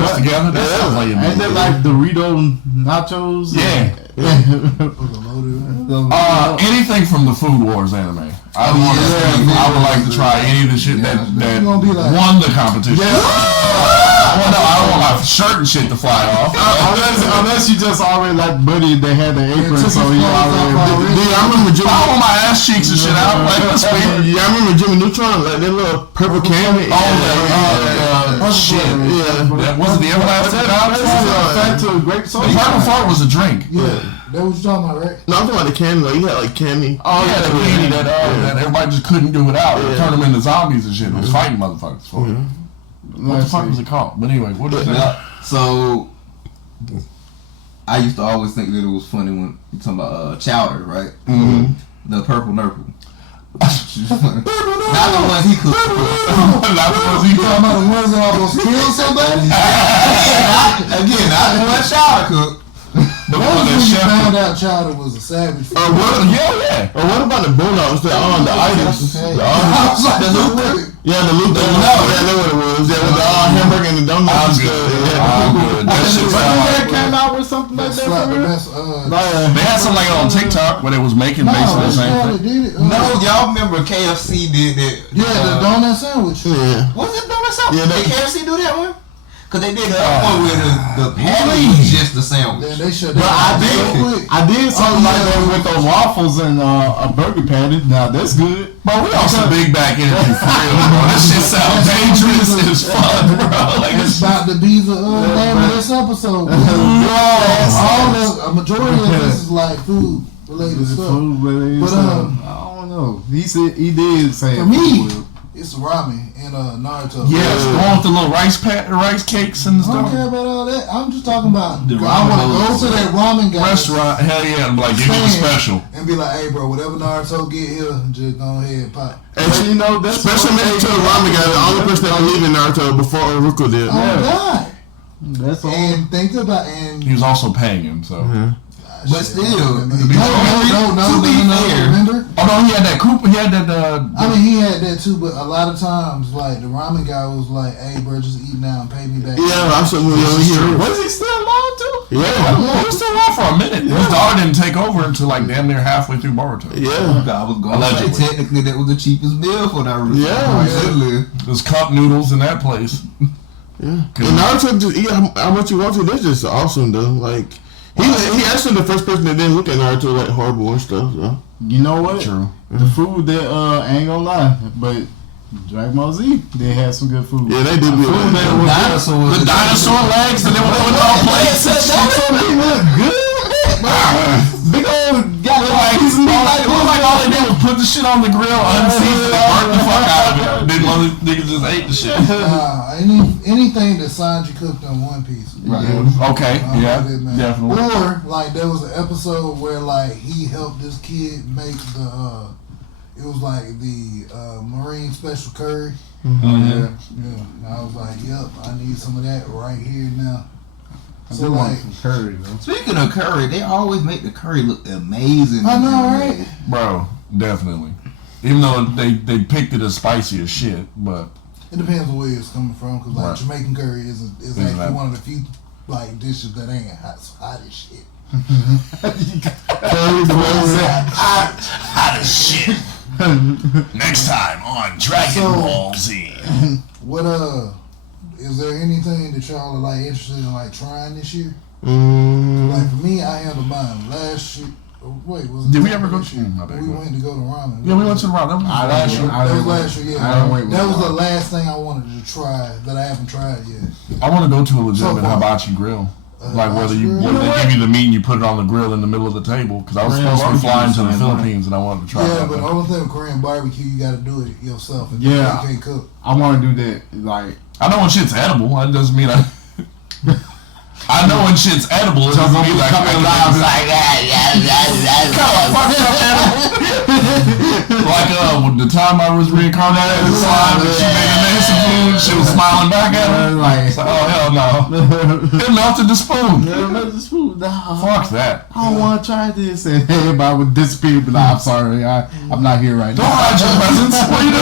mixed together. That sounds like ain't that like Dorito nachos? Yeah. Anything from the Food Wars anime. I would like to try any of the shit that won the competition. I don't want my shirt and shit to fly off. Unless you just already like Buddy, they had the apron, so you already. I remember Jimmy. I want my ass cheeks and shit out. Like, I remember Jimmy Neutron, like that little purple candy. Shit. Yeah. Was it the everlasting The purple fart was a drink. Yeah. That what you talking about, right? No, I'm talking about the candy. Like, you had like candy. Oh yeah, the candy that everybody just couldn't do without. It turned them into zombies and shit. It was fighting motherfuckers for it. What the fuck was it called? But anyway, what is that? So, I used to always think that it was funny when you talking about chowder, right? The purple nurple. Not the ones he cooked. Not the ones he cooked. Talking about the ones that almost killed somebody? Again, not the one chowder cooked. That was when you found out chowder was a savage. Or what about the bulldogs? The itis. Yeah, the loop. I know what it was. Yeah, with the hamburger and the donuts. I'm good. That shit They came out with something like that. They had something like on TikTok where they was making basically the same thing. No, y'all remember KFC did that? Yeah, the donut sandwich. Yeah. Was it donut sandwich? Yeah, did KFC do that one? Cause they did that one where the patty was just the sandwich. Yeah, they should. But I did something like that with those waffles and a burger patty. Now that's good. But we on some big back energy for real, bro. This shit sounds dangerous as fuck, bro. Like it's about to be the name of this episode. A majority of this is like food related stuff. But I don't know. He did say for me, It's ramen in Naruto. Yes, the one with the little rice cakes and I don't stuff. care about all that. I'm just talking about. The I want to ramen go to that ramen guy Restaurant, hell yeah, I'm like, give me the special. and be like, hey, bro, whatever Naruto get here, just go ahead and pop. And you know, that's special mention to the ramen guy, the only person that believed in Naruto before Ruko did. Oh God! That's all. And think about and. He was also paying him, so. But still, No, remember? Oh no, he had that Koopa. He had that. I mean, he had that too, but a lot of times, like the ramen guy was like, "Hey, bro, just eat now and pay me back." Yeah, I should really hear it. Was he still alive too? Yeah. He was still alive for a minute. His daughter didn't take over until like damn near halfway through Boruto. Yeah. I was going to say Allegedly. technically that was the cheapest meal for Naruto. Yeah. Literally. There's cup noodles in that place. Yeah. And Naruto just eat how much you want to. That's just awesome though. Like he actually the first person that didn't look at Naruto like horrible and stuff. So. You know what? True. The food that I ain't gonna lie, but Dragon Ball Z, they had some good food. Yeah, they did. The dinosaur legs and they were putting on plates. Big old got Like all they did was put the shit on the grill, unseasoned, and burnt the fuck out of it. Then one of the niggas just ate the shit. Anything that Sanji cooked on One Piece. Okay, yeah, definitely. Or like there was an episode where like he helped this kid make the it was like the Marine Special Curry. Yeah. And I was like, yep, I need some of that right here now. So like, curry though. Speaking of curry, they always make the curry look amazing. I know, right? Bro, definitely. Even though they picked it as spicy as shit, but It depends on where it's coming from, because like Right. Jamaican curry is Exactly. actually one of the few like dishes that ain't hot as shit. hot as shit. Next time on Dragon Ball Z. What is there anything that y'all are like interested in like trying this year? Like for me, I handled mine last year. Wait, was it Did we ever go this to? year? My bad, We go ahead. went to go to ramen. Yeah, we went to the round. That was last year. That was last year, yeah. I didn't wait with That was ramen. the last thing I wanted to try that I haven't tried yet. I want to go to a legitimate So far. hibachi grill. Like whether hibachi grill? they give you the meat and you put it on the grill in the middle of the table. Because I was supposed to be flying to the Philippines and I wanted to try Yeah, that. but the only thing with Korean barbecue, you got to do it yourself. And Yeah. you can't cook. I want to do that. Like, I know when shit's edible. That doesn't mean I. I know when shit's edible. It doesn't mean like I can make like when the time I was reincarnated in slime and she made a mess of food, she was smiling back at me. like, It's like, oh hell no! It melted the spoon. Fuck that. I don't want to try this, and everybody would disappear. But like, I'm sorry, I'm not here right Don't now. hide your presents. What are you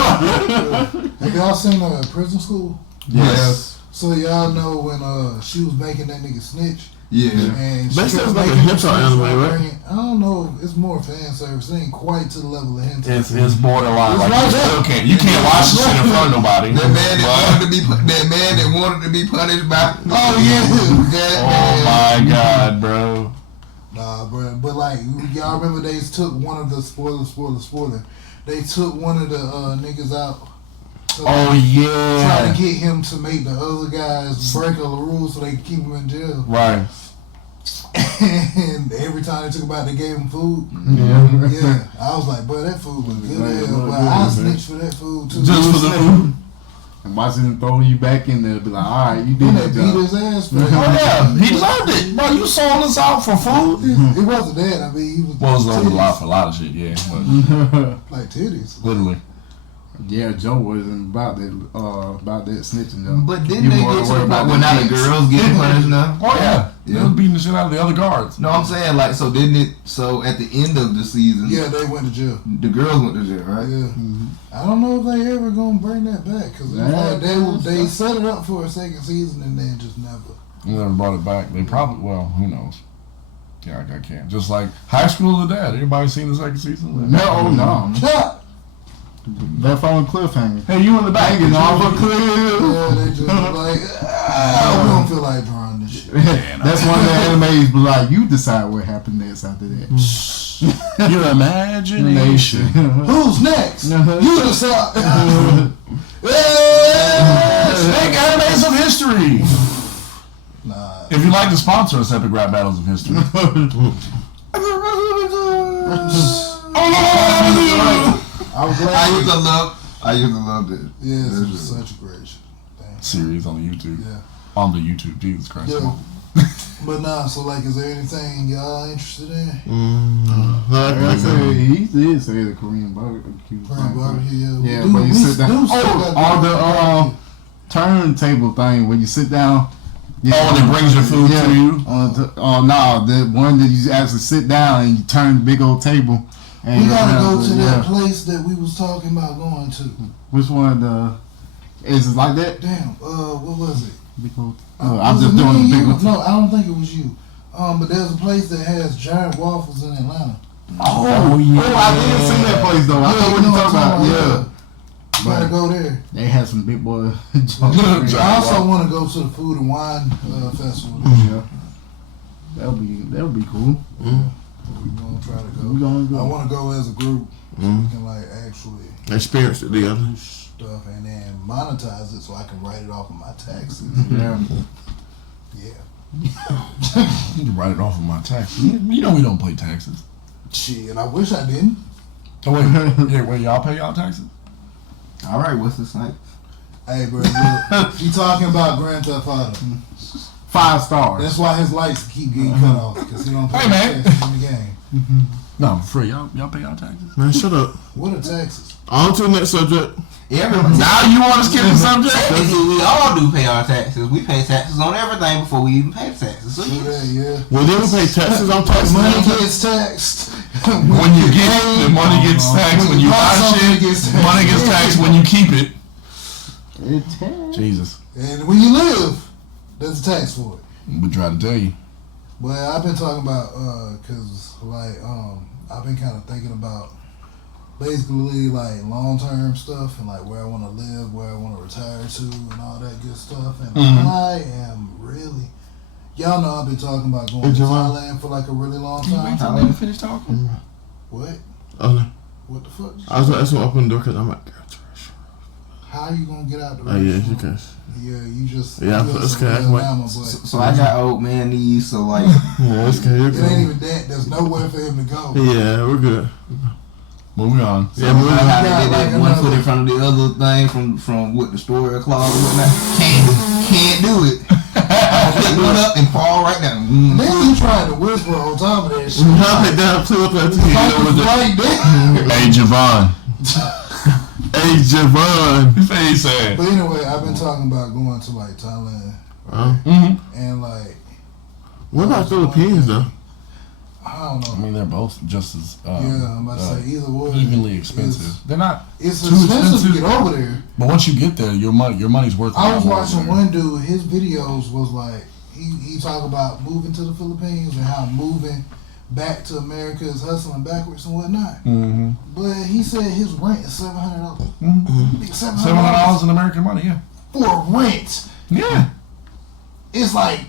doing? Have y'all seen Prison School? Yes. So y'all know when she was making that nigga snitch? Yeah. And she That kept sounds like a making him hentai snitch anime, by right? bringing- I don't know. It's more fan service. It ain't quite to the level of hentai. It's borderline. Like It's you like still can't. You can't watch the shit in front of nobody. That man that wanted to be punished by. Oh yeah. Oh my god, bro. Nah, bro. But like y'all remember they took one of the spoiler. They took one of the niggas out. To, Oh trying yeah. to get him to make the other guys break all the rules so they could keep him in jail. Right. And every time they took him out, they gave him food. Yeah. Yeah, I was like, bro, that food was good. Right, Hell, look but good, I man. snitched for that food too. Just for the food. And watching them throw you back in there, be like, all right, you did Then that they beat job. his ass for Oh that. yeah, he loved it. Bro, you sold us out for food. It wasn't that. I mean, he was Well, it's a titties, lot for a lot of shit, yeah. But like titties. literally. Yeah, Joe wasn't about that snitching though. But He didn't they more get to worried the about point where now the kids. girls getting punished now? Oh yeah. They Yeah. was beating the shit out of the other guards. No, I'm saying like so didn't it? So at the end of the season, Yeah, they went to jail. the girls went to jail, right? Yeah, I don't know if they ever gonna bring that back because Yeah, they set it up for a second season and then just never. They never brought it back. They probably, well, who knows? Yeah, I can't. Just like High School of the Dead. Everybody seen the second season? No. Yeah, Left on cliffhanger. Hey, you in the back? Hanging off a cliff. they just like, we don't feel like drawing this shit. That's one of the animes, but like you decide what happened next after that. Your imagination. Who's next? You decide. Snake Animes of History. Nah. If you'd like to sponsor us, Epic Rap Battles of History. I was glad. I I used to love that. Yeah, it's such a great shit. Series on YouTube. Yeah. On the YouTube, Jesus Christ. Yeah. But nah, so like, is there anything y'all interested in? Like I said, he did say the Korean barbecue. Korean barbecue, yeah. But you sit down. On the turntable thing when you sit down. Yeah, and it brings your food to you. The one that you actually sit down and you turn the big old table. And we gotta go to that place that we was talking about going to. Which one? Is it like that? Damn. What was it? I'm just doing the big one. No, I don't think it was you. But there's a place that has giant waffles in Atlanta. Oh yeah. Oh, I didn't see that place though. I know what you're talking about. Yeah. You gotta go there. They had some big boy. I also want to go to the Food and Wine Festival. Yeah. That'll be cool. Yeah. We're gonna try to go. I want to go as a group so we can like actually experience it together. Stuff and then monetize it so I can write it off of my taxes. Yeah. Yeah. You can write it off of my taxes. You know we don't pay taxes. Shit, I wish I didn't. Oh wait, y'all pay y'all taxes? All right, what's this like? Hey, bro, look, he talking about Grand Theft Auto. 5 stars. That's why his lights keep getting cut off because he don't pay taxes in the game. No, for free. Y'all pay y'all taxes. Man, shut up. What are taxes? On to the next subject. Now you want to skip the subject? Technically, we all do pay our taxes. We pay taxes on everything before we even pay taxes. So yeah. Well, then we pay taxes on taxes. Money gets taxed. When you get the money gets taxed. When you buy shit, money gets taxed. When you keep it. Jesus. And when you live, there's a tax for it. We try to tell you. Well, I've been talking about cause like I've been kind of thinking about basically like long term stuff and like where I want to live, where I want to retire to, and all that good stuff. And I am really, y'all know I've been talking about going to Thailand for like a really long time. Wait till they finish talking. What? Oh no. What the fuck? I was asking to open the door because I'm like, how are you gonna get out the oh yeah, restaurant? you can. Yeah, you just it's okay. So I got old man knees, so like yeah, it's okay. It ain't even that. There's nowhere for him to go. Yeah, we're good. Moving on. So how they did that one foot in front of the other thing from what the story clause and whatnot. Can't do it. I'll pick one up and fall right down. Then you trying to whisper on top of that shit. Knock it down, flip up that Right there. Hey Javon. Hey Javon. Face sad. But anyway, I've been talking about going to like Thailand. And like, what about Philippines though? I don't know. I mean, they're both just as I'm about to say either way. evenly expensive. They're not. It's too expensive to get over there. But once you get there, your money's worth. I was watching one dude. His videos was like he talked about moving to the Philippines and how moving back to America is hustling backwards and whatnot. But he said his rent is $700. $700 in American money, yeah. For rent. Yeah. It's like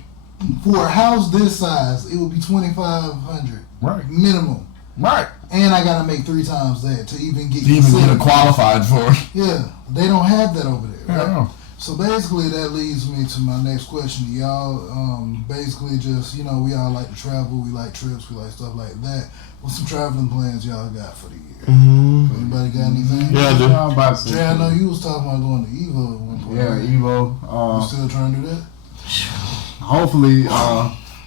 for a house this size, it would be $2,500 Right. minimum. Right. And I gotta make 3 times that to even get qualified for it. Yeah, they don't have that over there. Right? Yeah. So basically, that leads me to my next question to y'all. Basically, just we all like to travel, we like trips, we like stuff like that. What's some traveling plans y'all got for the year? Anybody got anything? Yeah, I do. Jay, I know you was talking about going to Evo at one point. Yeah, Evo. You still trying to do that? Hopefully,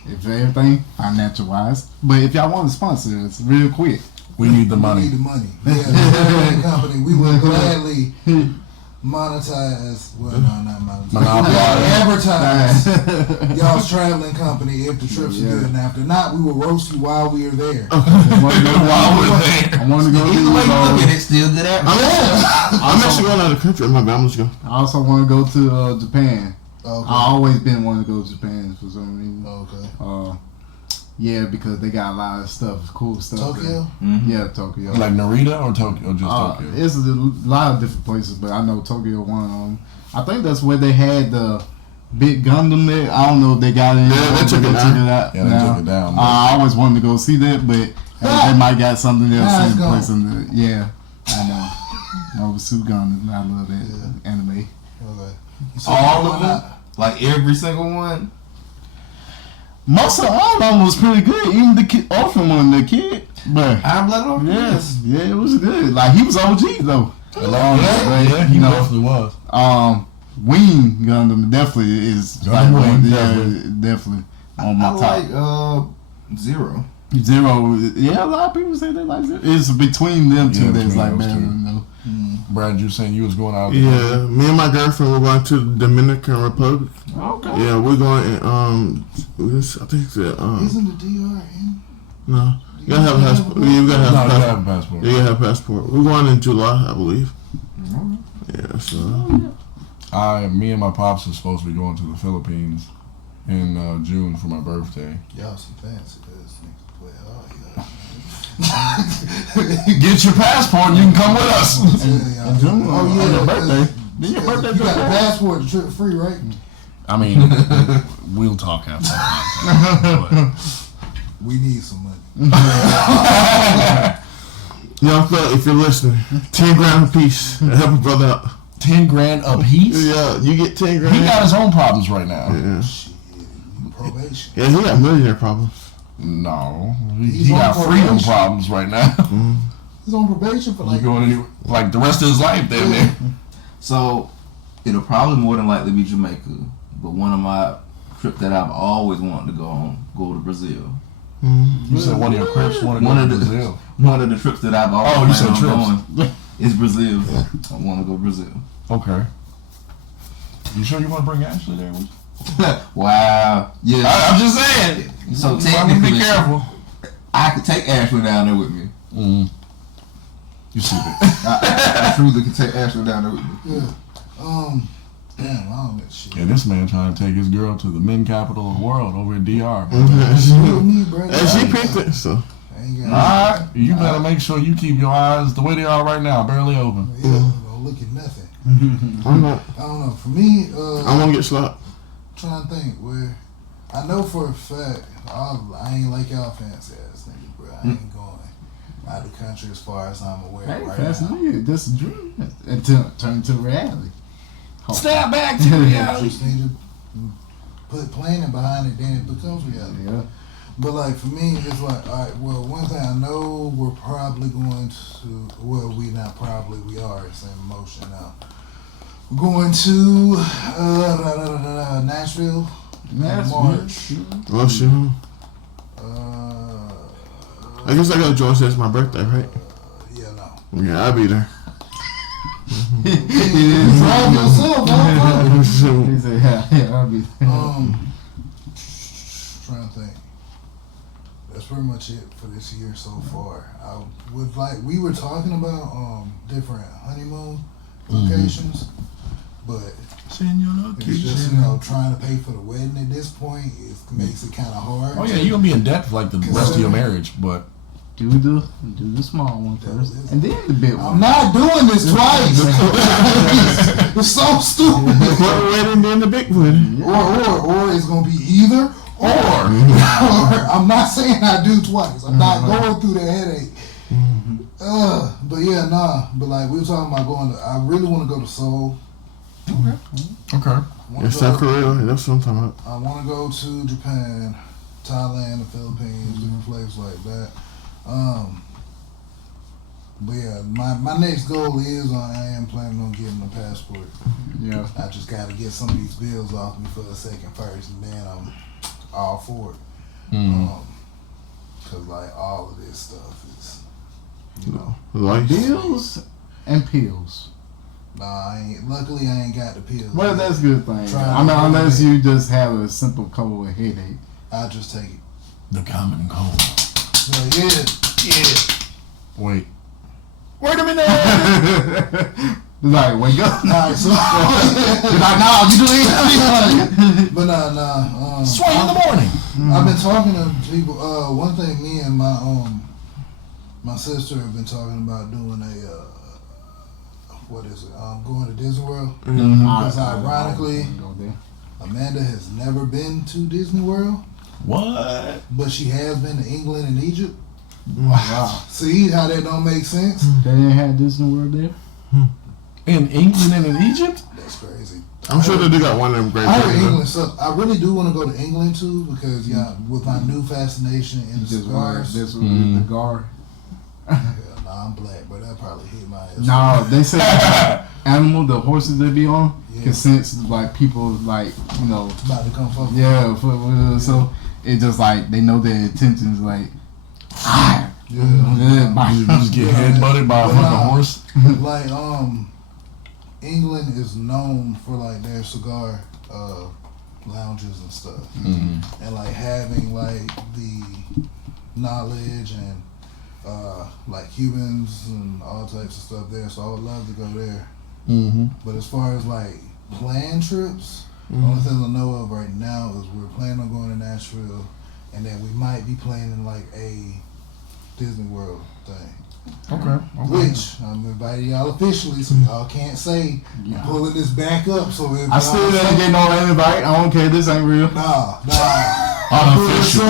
if everything financial wise, but if y'all want to sponsor us real quick, we need the money. We need the money. Yeah, the company. We would gladly monetize. Well, no, not monetize. Advertise y'all's traveling company if the trips are good. And after not, we will roast you while we are there. I want to go. Either way you look at it, still good at. I'm actually going out of the country. My bad, I'm just going. I also want to go to Japan. Okay. I always been wanting to go to Japan for some reason. Okay. Yeah, because they got a lot of stuff, cool stuff. Tokyo? Yeah, Tokyo. Like Narita or Tokyo, or just Tokyo? It's a lot of different places, but I know Tokyo one of them. I think that's where they had the big Gundam there. I don't know if they got it. Yeah, they took it down. Yeah, they took it down. I always wanted to go see that, but they might got something else in place. Yeah, I know. Mobile Gundam. I love that anime. Okay. So all of them? Like every single one? Most of all of them was pretty good. Even the orphan one, the kid. But High blood orphan? yes, yeah, it was good. Like he was OG though. Yeah, he definitely was. Ween Gundam definitely is definitely on my top. Like Zero. Zero, yeah, a lot of people say they like Zero. It's between them two that's like better than them. Brad, you saying you was going out? Yeah, me and my girlfriend were going to the Dominican Republic. Okay. Yeah, we're going. I think it's Isn't the DR in? No, you gotta have a passport. Yeah, you gotta have a passport. passport. Yeah, you gotta have a passport. We're going in July, I believe. Yeah, so. Me and my pops are supposed to be going to the Philippines in June for my birthday. Y'all some fancy ass niggas play all Get your passport and you can come with us. In June? Oh yeah, your birthday. Then your birthday. You got a passport, the trip free, right? I mean, we'll talk after that. We need some money. Young fella, if you're listening, 10 grand a piece. Help a brother out. 10 grand a piece? Yeah, you get 10 grand. He got his own problems right now. Yeah. Shit, probation. Yeah, he got millionaire problems. No, He's he on got freedom probation. problems right now. He's on probation for You like. going anywhere, like the rest of his life down there. So it'll probably more than likely be Jamaica. But one of my trips that I've always wanted to go on, go to Brazil. You said one of your trips wanted to go to Brazil. One of the trips that I've always you said planned on trips. going is Brazil. I want to go to Brazil. Okay. You sure you want to bring Ashley there with you? Wow. Yeah. I'm just saying. So You might want to technically, be careful. I could take Ashley down there with me. You see that? I truly could take Ashley down there with me. Yeah. Damn, I don't know that shit. Yeah, this man trying to take his girl to the men capital of the world over in DR. You me, bro. And she picked it, so. I ain't got Alright, you better make sure you keep your eyes the way they are right now, barely open. Yeah, don't look at nothing. I'm not. I don't know. For me, I want to get slapped. trying to think where I know for a fact I ain't like y'all fancy ass niggas, bro. I ain't going out of the country as far as I'm aware Hey, right that's now. nigga. That's a dream until turn to reality. Snap back to reality. Just need to put planning behind it, then it becomes reality. Yeah. But like for me, it's like, all right, well, one thing I know we're probably going to, well, we not probably, we are, it's in motion now. We're going to Nashville in March. Oh, shit. I guess I gotta join since it's my birthday, right? Yeah, no. Yeah, I'll be there. Drive yourself, motherfucker. He said, yeah, I'll be. Trying to think. That's pretty much it for this year so far. I would like, we were talking about different honeymoon locations, but it's just, trying to pay for the wedding at this point, it makes it kind of hard. Oh yeah, you're gonna be in debt for like the rest of your marriage, but Do the small one first, and then the big I'm one. not doing this twice. It's so stupid. The quarter wedding, then the big wedding. Or it's gonna be either or. I'm not saying I do twice. I'm not going through the headache. But yeah, nah. But like we were talking about going to, I really want to go to Seoul. okay. Yeah, South Korea, that's what I'm talking about. I want to go to Japan, Thailand, the Philippines, different places like that. But yeah, my next goal is I am planning on getting a passport. Yeah. I just got to get some of these bills off me for a second first, and then I'm all for it. Cause like all of this stuff is, Life. Bills and pills. nah. I ain't. Luckily, I ain't got the pills. Well, that's a good thing. Try I mean, to- unless you just have a simple cold or headache. I just take it. The common cold. So yeah. Wait a minute. Like, wake up. Alright, so Like, no, you do it. but nah. Swing in the morning. I've been talking to people. One thing, me and my sister have been talking about doing a what is it? Going to Disney World. Because ironically, Amanda has never been to Disney World, What? but she has been to England and Egypt. Wow. See how that don't make sense? They didn't have Disney World there? In England and in Egypt? That's crazy. I'm sure that they got one of them great I heard places. England, so I really do want to go to England too because with my new fascination in the cigars. This was the cigar. Yeah, nah, I'm black, but that probably hit my ass. No, they say animal, the horses they be on, can sense like people like about to come fuck. Yeah, so it just like they know their intentions like. You just get headbutted by a fucking horse. Like England is known for like their cigar lounges and stuff, and like having like the knowledge and like Cubans and all types of stuff there. So I would love to go there. But as far as like planned trips, the only thing I know of right now is we're planning on going to Nashville, and then we might be planning like a Disney World thing. Okay. Which I'm inviting y'all officially, so y'all can't say I'm pulling this back up. So if I still ain't getting no invite. I don't care. This ain't real. Nah. Unofficial.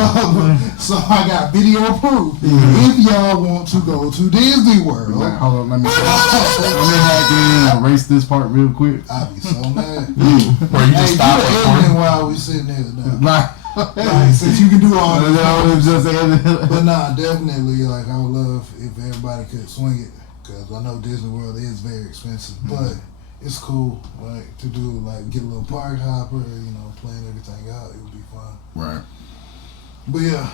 So I got video proof. If y'all want to go to Disney World, Like, hold on, let me erase this part real quick. I'd be so mad. Where you just stop recording while we sitting there. Like, since you can do all this. But nah, definitely, like, I would love if everybody could swing it, because I know Disney World is very expensive, but it's cool, like, to do, like, get a little park hopper, plan everything out. It would be fun. Right. But yeah,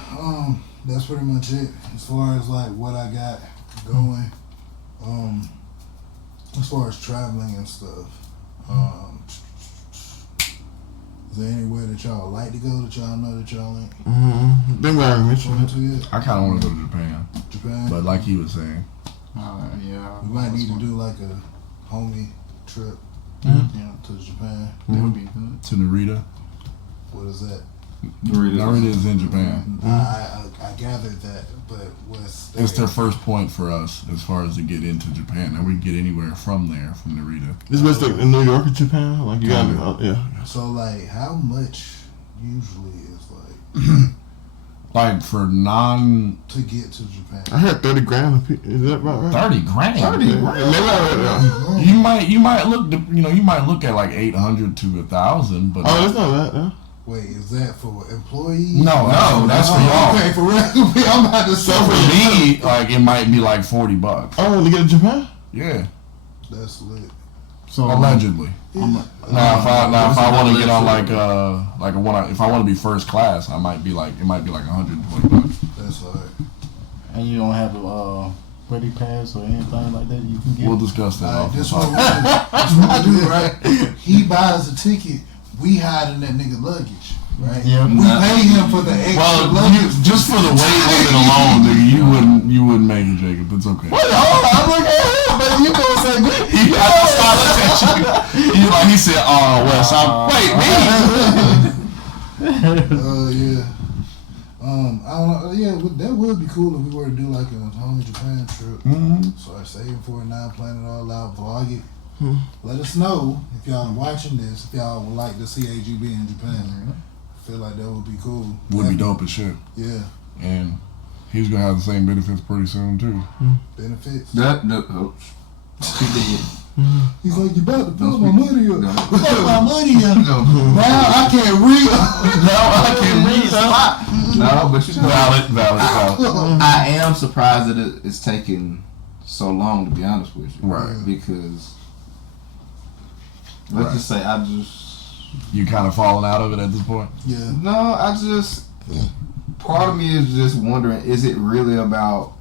that's pretty much it as far as like what I got going. As far as traveling and stuff, is there anywhere that y'all like to go that y'all know that y'all ain't Been where I mentioned to yet? I kind of want to go to Japan. Japan, But like he was saying. Yeah. we might need to do like a homie trip to Japan. That would be good. To Narita. What is that? Narita is in Japan. I gathered that, but It's their first point for us as far as to get into Japan. Now we can get anywhere from there, from Narita. This was like in New York or Japan. Like you got So like, how much usually is Like for to get to Japan? I heard 30 grand. Is that right? 30 grand. You might look at like 800 to 1,000, but Oh, that's not bad. No. Wait, is that for employees? No, that's for y'all. Okay, for real. I'm about to So for me, like it might be like $40. Oh, to get to Japan? Yeah, That's lit. So allegedly. Now if I want to get on if I want to be first class, it might be like $120. That's hard. and you don't have a ready pass or anything like that you can get. We'll discuss that. Alright, this what we do, right? He buys a ticket. We hide in that nigga luggage, right? Yeah. We pay him for the extra luggage. Just for the weight limit alone, nigga, you wouldn't make it, Jacob. It's okay. Wait, hold on, I'm looking at him, but you gonna say good? He said, "Oh, Wes, wait, me." Yeah. I don't know. Yeah, that would be cool if we were to do like a home Japan trip. Start saving for it now, plan it all out, vlog it. Let us know if y'all are watching this, if y'all would like to see AGB in Japan. I feel like that would be cool. Would be dope as shit. Yeah. And he's gonna have the same benefits pretty soon too. Benefits. He did. He's like, you about to put my money up. Put my money up. No. Now I can't read. No, but you know, Valid. I am surprised that it's taken so long, to be honest with you. Right. Because let's just say You kind of falling out of it at this point. Yeah. part of me is just wondering, is it really about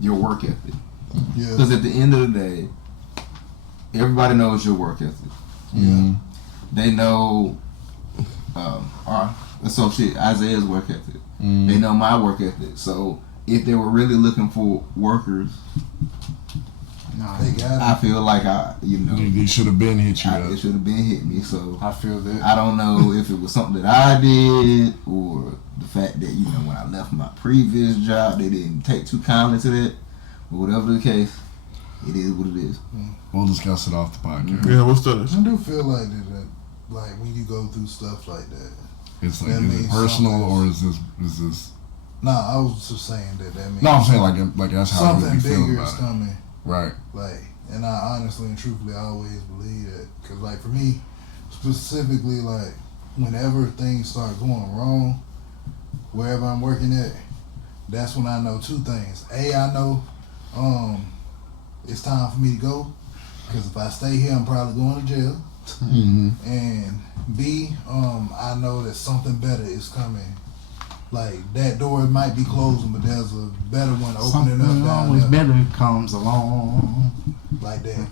your work ethic? Yeah. Because at the end of the day, everybody knows your work ethic. Yeah. They know our associate Isaiah's work ethic. They know my work ethic. So if they were really looking for workers, They got I it. feel like They should have been hit you it up. should have been hit me. So I feel that. I don't know if it was something that I did or the fact that when I left my previous job, they didn't take too kindly to that. But whatever the case, it is what it is. We'll discuss it off the podcast. Yeah, what's that? I do feel like that, like when you go through stuff like that. It's like, That is it means personal something. or is this? Nah, I was just saying that means. No, I'm saying like that's how you something really feel bigger is about it. coming. Right. Like, and I honestly and truthfully always believe that. Because, like, for me, specifically, like, whenever things start going wrong, wherever I'm working at, that's when I know two things. A, I know it's time for me to go. Because if I stay here, I'm probably going to jail. And B, I know that something better is coming. Like, that door might be closing, but there's a better one opening up down always there. better comes along. Like that.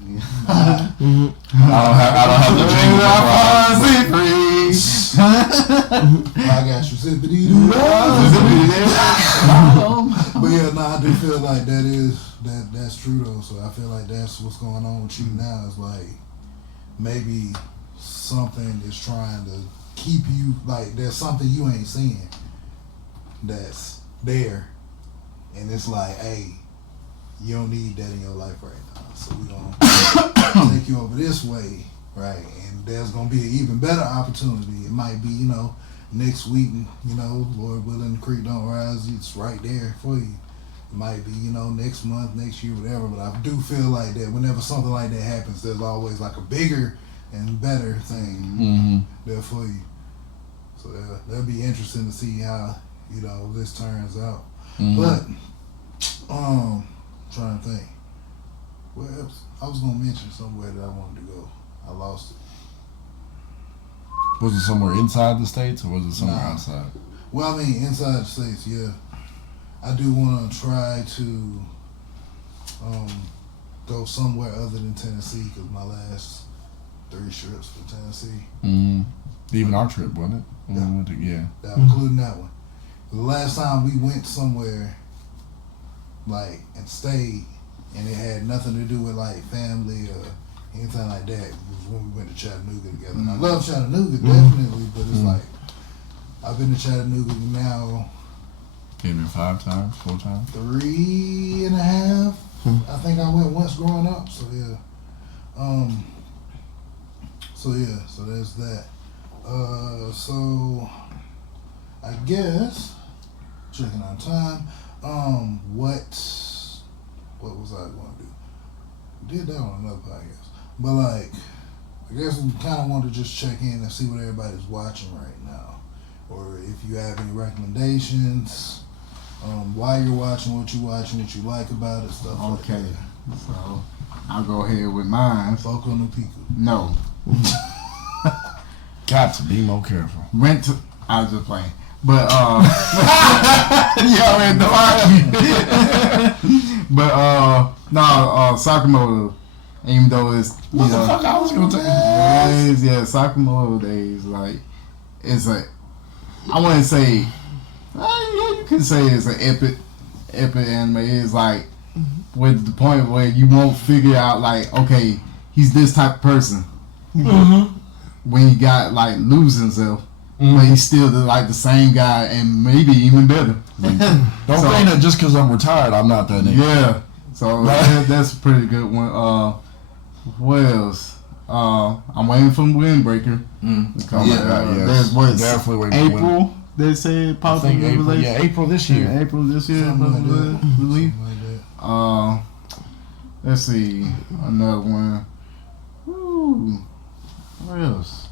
I don't have the jingle. I got you. Zippity But yeah, I do feel like that's true though. So I feel like that's what's going on with you now. It's like maybe something is trying to keep you, like there's something you ain't seeing that's there, and it's like, hey, you don't need that in your life right now. So we're gonna take you over this way, right? And there's gonna be an even better opportunity. It might be, next week, Lord willing, the creek don't rise. It's right there for you. It might be, next month, next year, whatever. But I do feel like that whenever something like that happens, there's always like a bigger and better thing there for you. So that'll be interesting to see how, this turns out. But, trying to think. Where else? I was going to mention somewhere that I wanted to go. I lost it. Was it somewhere inside the States or was it somewhere Nah. outside? Well, I mean, inside the States, yeah. I do want to try to go somewhere other than Tennessee because my last 3 trips for Tennessee. Even our trip, wasn't it? When Yeah. we went to, Including that one. The last time we went somewhere, like, and stayed, and it had nothing to do with, like, family or anything like that, was when we went to Chattanooga together. And I love Chattanooga, definitely, but it's like, I've been to Chattanooga now Came in 5 times, 4 times. 3.5. I think I went once growing up, so yeah. So there's that. So I guess checking on time. What was I going to do? We did that on another podcast, but like, I guess we kind of want to just check in and see what everybody's watching right now, or if you have any recommendations. Why you're watching, what you like about it, stuff like that. Okay, so I'll go ahead with mine. Foco no Pico. No. Got to be more careful. I was just playing. But, you already know But, Sakamoto, even though it's, What the fuck I was going to take? Sakamoto Days, like, it's I wouldn't say, you could say it's an epic anime. It's like, with the point where you won't figure out, like, okay, he's this type of person. When he got, like, losing himself. But he's still the same guy and maybe even better. Don't think that just because I'm retired, I'm not that nigga. Yeah. So that's a pretty good one. What else? I'm waiting for Windbreaker. There's what? Definitely waiting for April. They said I possibly think April, release. April this year. Yeah, April this year. Something like that. Release. Something like that. Let's see another one. Ooh, what else?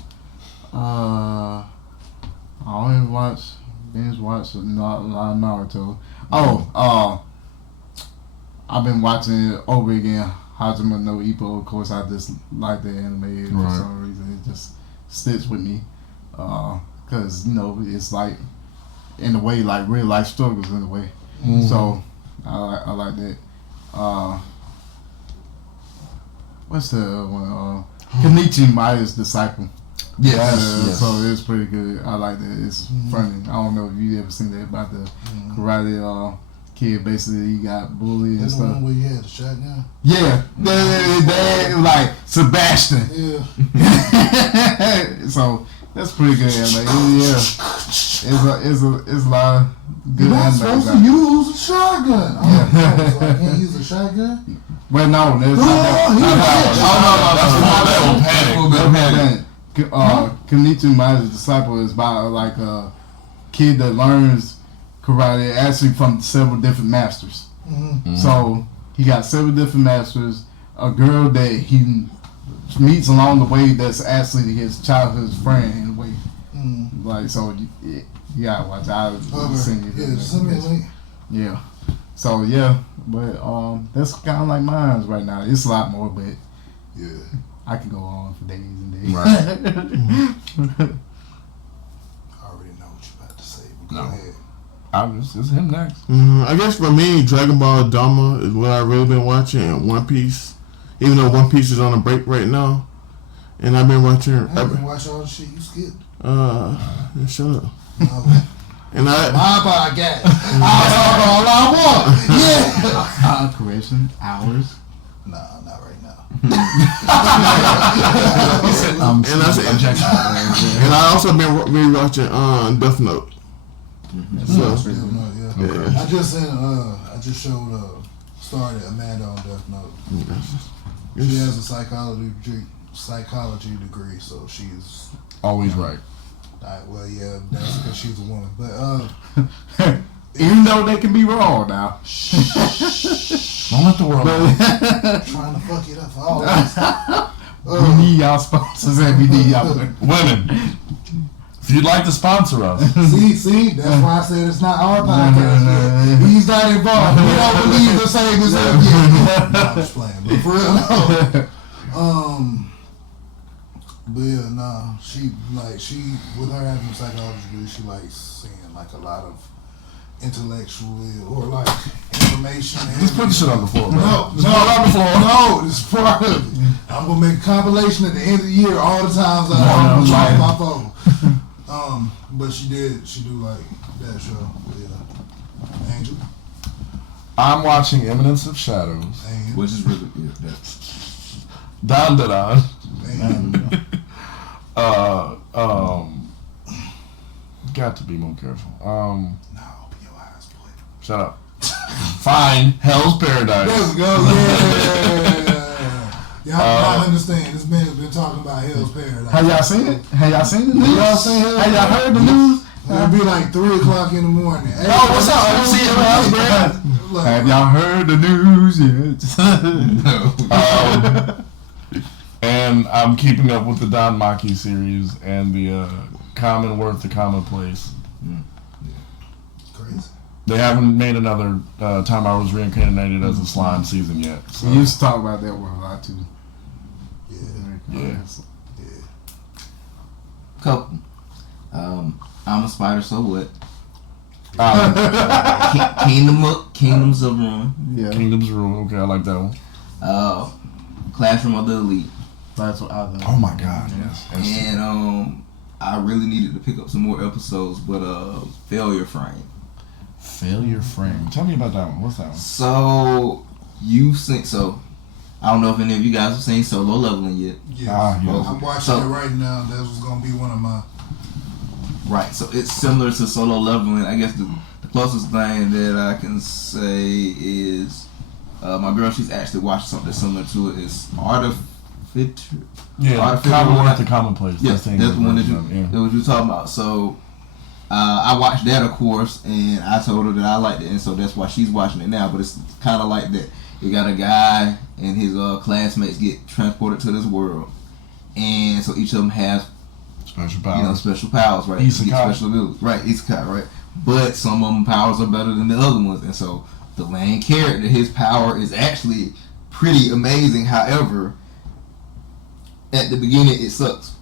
I only binge watch a lot of Naruto. I've been watching it over again. Hajime no Ippo. Of course, I just like the anime for some reason. It just sticks with me. Cause it's like in a way like real life struggles in a way. So I like that. What's the other one? Kenichi Maya's Disciple. Yes. So it's pretty good. I like that. It's funny. I don't know if you ever seen that about the karate kid. Basically, he got bullied and That's the stuff. one where you had the shotgun? Yeah, they like Sebastian. Yeah. So that's pretty good. It's a lot of good You're not anime. supposed to use a shotgun. So I can't use a shotgun? Well, no, there's not that. Kenichi Maya's Disciple is about like a kid that learns karate actually from several different masters. So he got several different masters. A girl that he meets along the way that's actually his childhood friend in a way. Like, so you gotta watch. I've seen it. Yeah, send me a link. Yeah. So yeah, But that's kind of like mine right now. It's a lot more, but Yeah. I can go on for days and days. Right. I already know what you're about to say. But go No. ahead. It's him next. I guess for me, Dragon Ball Dama is what I've really been watching, and One Piece. Even though One Piece is on a break right now, and I've been watching. I haven't watched all the shit you skipped. Shut up. No. And My podcast. I'll talk all I want. Yeah. Correction, hours. Nah, not right now. And I also been watching Death Note. So, Yeah. I just showed started Amanda on Death Note. She has a psychology degree, so she's Always right. well, yeah, that's because she's a woman. But Even though they can be wrong now. Don't let the world know. trying to fuck it up for all of us. We need y'all sponsors and we need y'all. Women, if you'd like to sponsor us, See, that's why I said it's not our podcast. yet. He's not involved. We don't believe the same as him yet. No, I'm just playing, but for real, no. But yeah, nah, she with her having a psychology degree, she likes seeing like a lot of intellectual or like information. just put the shit on the floor, bro. No, Just put it on the floor. No, this is part of it. I'm gonna make a compilation at the end of the year all the times I lost my phone. But she do like that show. Yeah. Angel. I'm watching Eminence of Shadows. Angel. Which is really good. Don da don. Angel. Got to be more careful. No, open your eyes, boy. Shut up. Fine. Hell's Paradise. There we go. Yeah. Y'all understand. This man's been talking about Hell's Paradise. Have y'all seen it? Have y'all seen the news? Y'all seen Hell's Have y'all heard the Paradise? news? It'll be like 3 o'clock in the morning. Hey, Oh, what's up? I see it in Hell's Paradise. Like, Have y'all heard the news yet? And I'm keeping up with the Don Machi series and the Commonwealth, the Commonplace. Crazy. They haven't made another Time I Was Reincarnated as a Slime season yet. So. We used to talk about that one a lot too. Yeah. Couple. I'm a spider, so what? Kingdoms of Ruin. Yeah. Kingdom's Rule. Okay, I like that one. Classroom of the Elite. That's what I thought. Oh my God, yes. And I really needed to pick up some more episodes, but Failure Frame. Failure Frame. Tell me about that one. What's that one? So you've seen I don't know if any of you guys have seen Solo Leveling yet. Yeah. yes. I'm watching it right now. That was gonna be one of my. Right, so it's similar to Solo Leveling. I guess the closest thing that I can say is my girl, she's actually watching something similar to it. It's Yeah, Commonwealth, the Commonplace. Yes, that's the one that you talking about. So I watched that, of course, and I told her that I liked it, and so that's why she's watching it now. But it's kind of like that. You got a guy and his classmates get transported to this world, and so each of them has special powers. Special powers, right? Isekai. Special abilities, right? Isekai, right? But some of them powers are better than the other ones, and so the main character, his power is actually pretty amazing. However, at the beginning, it sucks.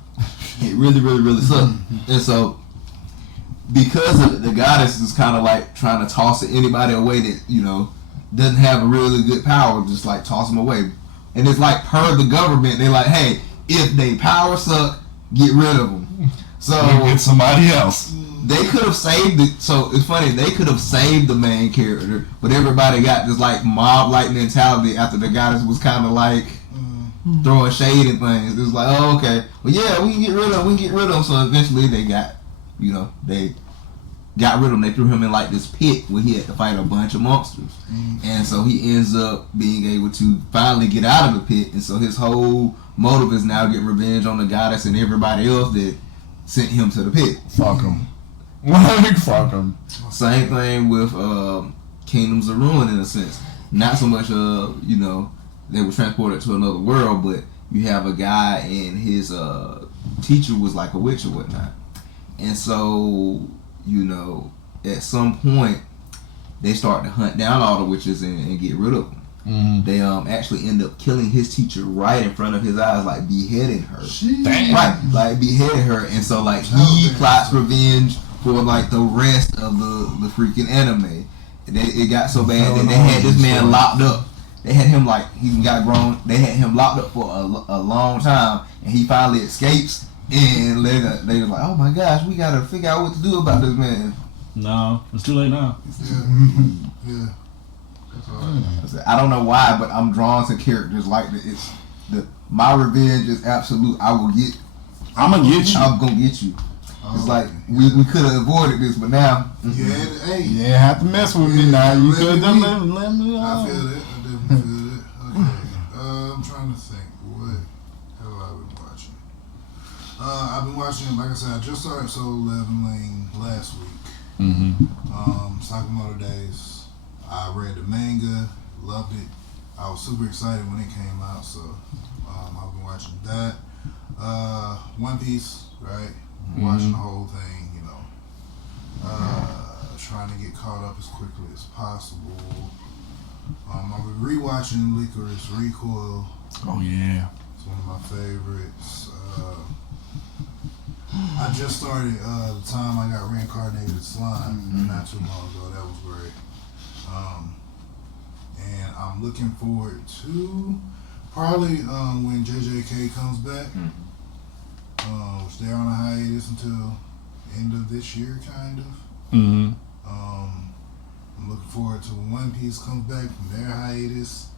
It really, really, really sucks. And so, because of it, the goddess is kind of like trying to toss anybody away that doesn't have a really good power, just like toss them away. And it's like per the government, they're like, hey, if they power suck, get rid of them. So get somebody else. They could have saved it. So it's funny, they could have saved the main character, but everybody got this like mob-like mentality after the goddess was kind of like throwing shade and things. It was like, oh, okay, well, yeah, we can get rid of him. So eventually they got, they got rid of him. They threw him in like this pit where he had to fight a bunch of monsters. And so he ends up being able to finally get out of the pit. And so his whole motive is now getting revenge on the goddess and everybody else that sent him to the pit. Fuck him. Fuck him. Same thing with Kingdoms of Ruin in a sense. Not so much, they were transported to another world, but you have a guy and his teacher was like a witch or whatnot. And so, at some point, they start to hunt down all the witches and get rid of them. They actually end up killing his teacher right in front of his eyes, like beheading her. Right, like beheading her, and so like he plots revenge for like the rest of the freaking anime. And it got so bad that they had this man locked up. They had him like he got grown. They had him locked up for a long time, and he finally escapes. And later they were like, "Oh my gosh, we gotta figure out what to do about this man." No, it's too late now. Yeah. I don't know why, but I'm drawn to characters like this. My revenge is absolute. I'm gonna get you. It's like we could have avoided this, but now you have to mess with me now. You could have let me. I feel it. I definitely feel it. Okay. I'm trying to think. What have I been watching? I've been watching, like I said, I just started Solo Leveling last week. Sakamoto Days. I read the manga, loved it. I was super excited when it came out, so I've been watching that. One Piece, right? Watching the whole thing, you know. Trying to get caught up as quickly as possible. I've been rewatching Licorice Recoil. Oh yeah, it's one of my favorites. I just started the time I got reincarnated as slime not too long ago. That was great. And I'm looking forward to probably when JJK comes back, which they're on a hiatus until end of this year, kind of. I'm looking forward to when One Piece comes back from their hiatus.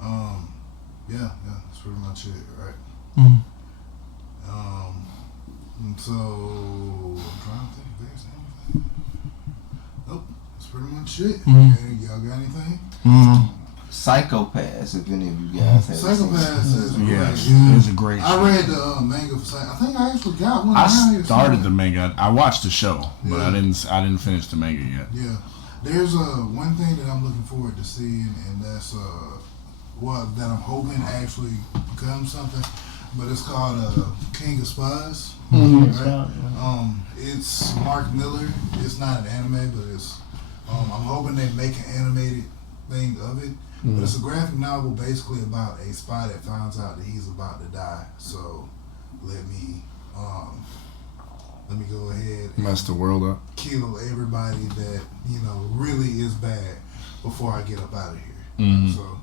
Yeah, that's pretty much it, right? And so I'm trying to think if there's anything. Nope, that's pretty much it. Okay, y'all got anything? Psychopaths, if any of you guys have Psychopaths is it's a great. I read the manga for Psychopaths. I think I actually got one. I started the manga. I watched the show, but I didn't finish the manga yet. Yeah, there's one thing that I'm looking forward to seeing, and that's that I'm hoping actually becomes something. But it's called King of Spies. Right? It's Mark Miller. It's not an anime, but it's. I'm hoping they make an animated thing of it. But it's a graphic novel basically about a spy that finds out that he's about to die. So let me go ahead and mess the world up. Kill everybody that really is bad before I get up out of here. So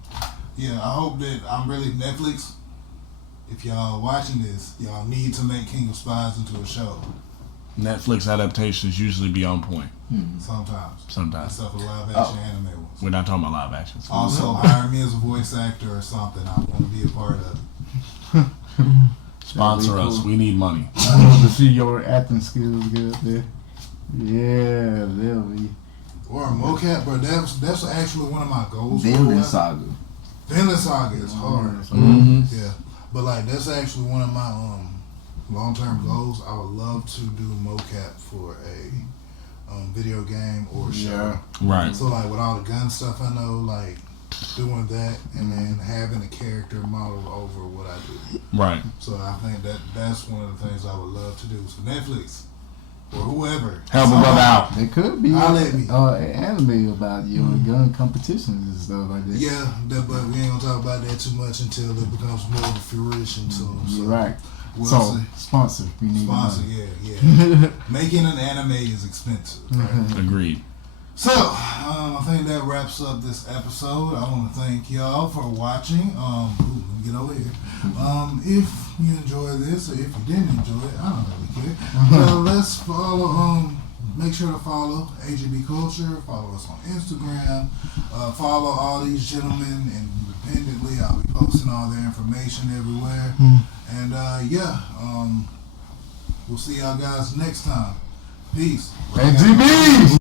yeah, I hope that I'm really Netflix. If y'all watching this, y'all need to make King of Spies into a show. Netflix adaptations usually be on point. Sometimes. Except for live action anime ones. We're not talking about live action. Also, hire me as a voice actor or something. I want to be a part of it. Sponsor us. We need money. I want to see your acting skills good there. Yeah, they'll be. Or a mocap, bro. That's actually one of my goals. Vinland Saga. Vinland Saga is hard. Yeah. But like that's actually one of my long-term goals. I would love to do mocap for a video game or show. Yeah. Right. So like with all the gun stuff I know, like doing that and then having a character modeled over what I do. Right. So I think that's one of the things I would love to do. So Netflix or whoever. Help a brother out. It could be an anime about gun competitions and stuff like that. Yeah, but we ain't gonna talk about that too much until it becomes more of a fruition soon. So you're right. So sponsor. We need sponsor. Yeah. Making an anime is expensive. Right? Agreed. So I think that wraps up this episode. I want to thank y'all for watching. Get over here. If you enjoyed this or if you didn't enjoy it, I don't really care. Let's follow. Make sure to follow AGB Culture. Follow us on Instagram. Follow all these gentlemen independently. I'll be posting all their information everywhere. And we'll see y'all guys next time. Peace. AGB.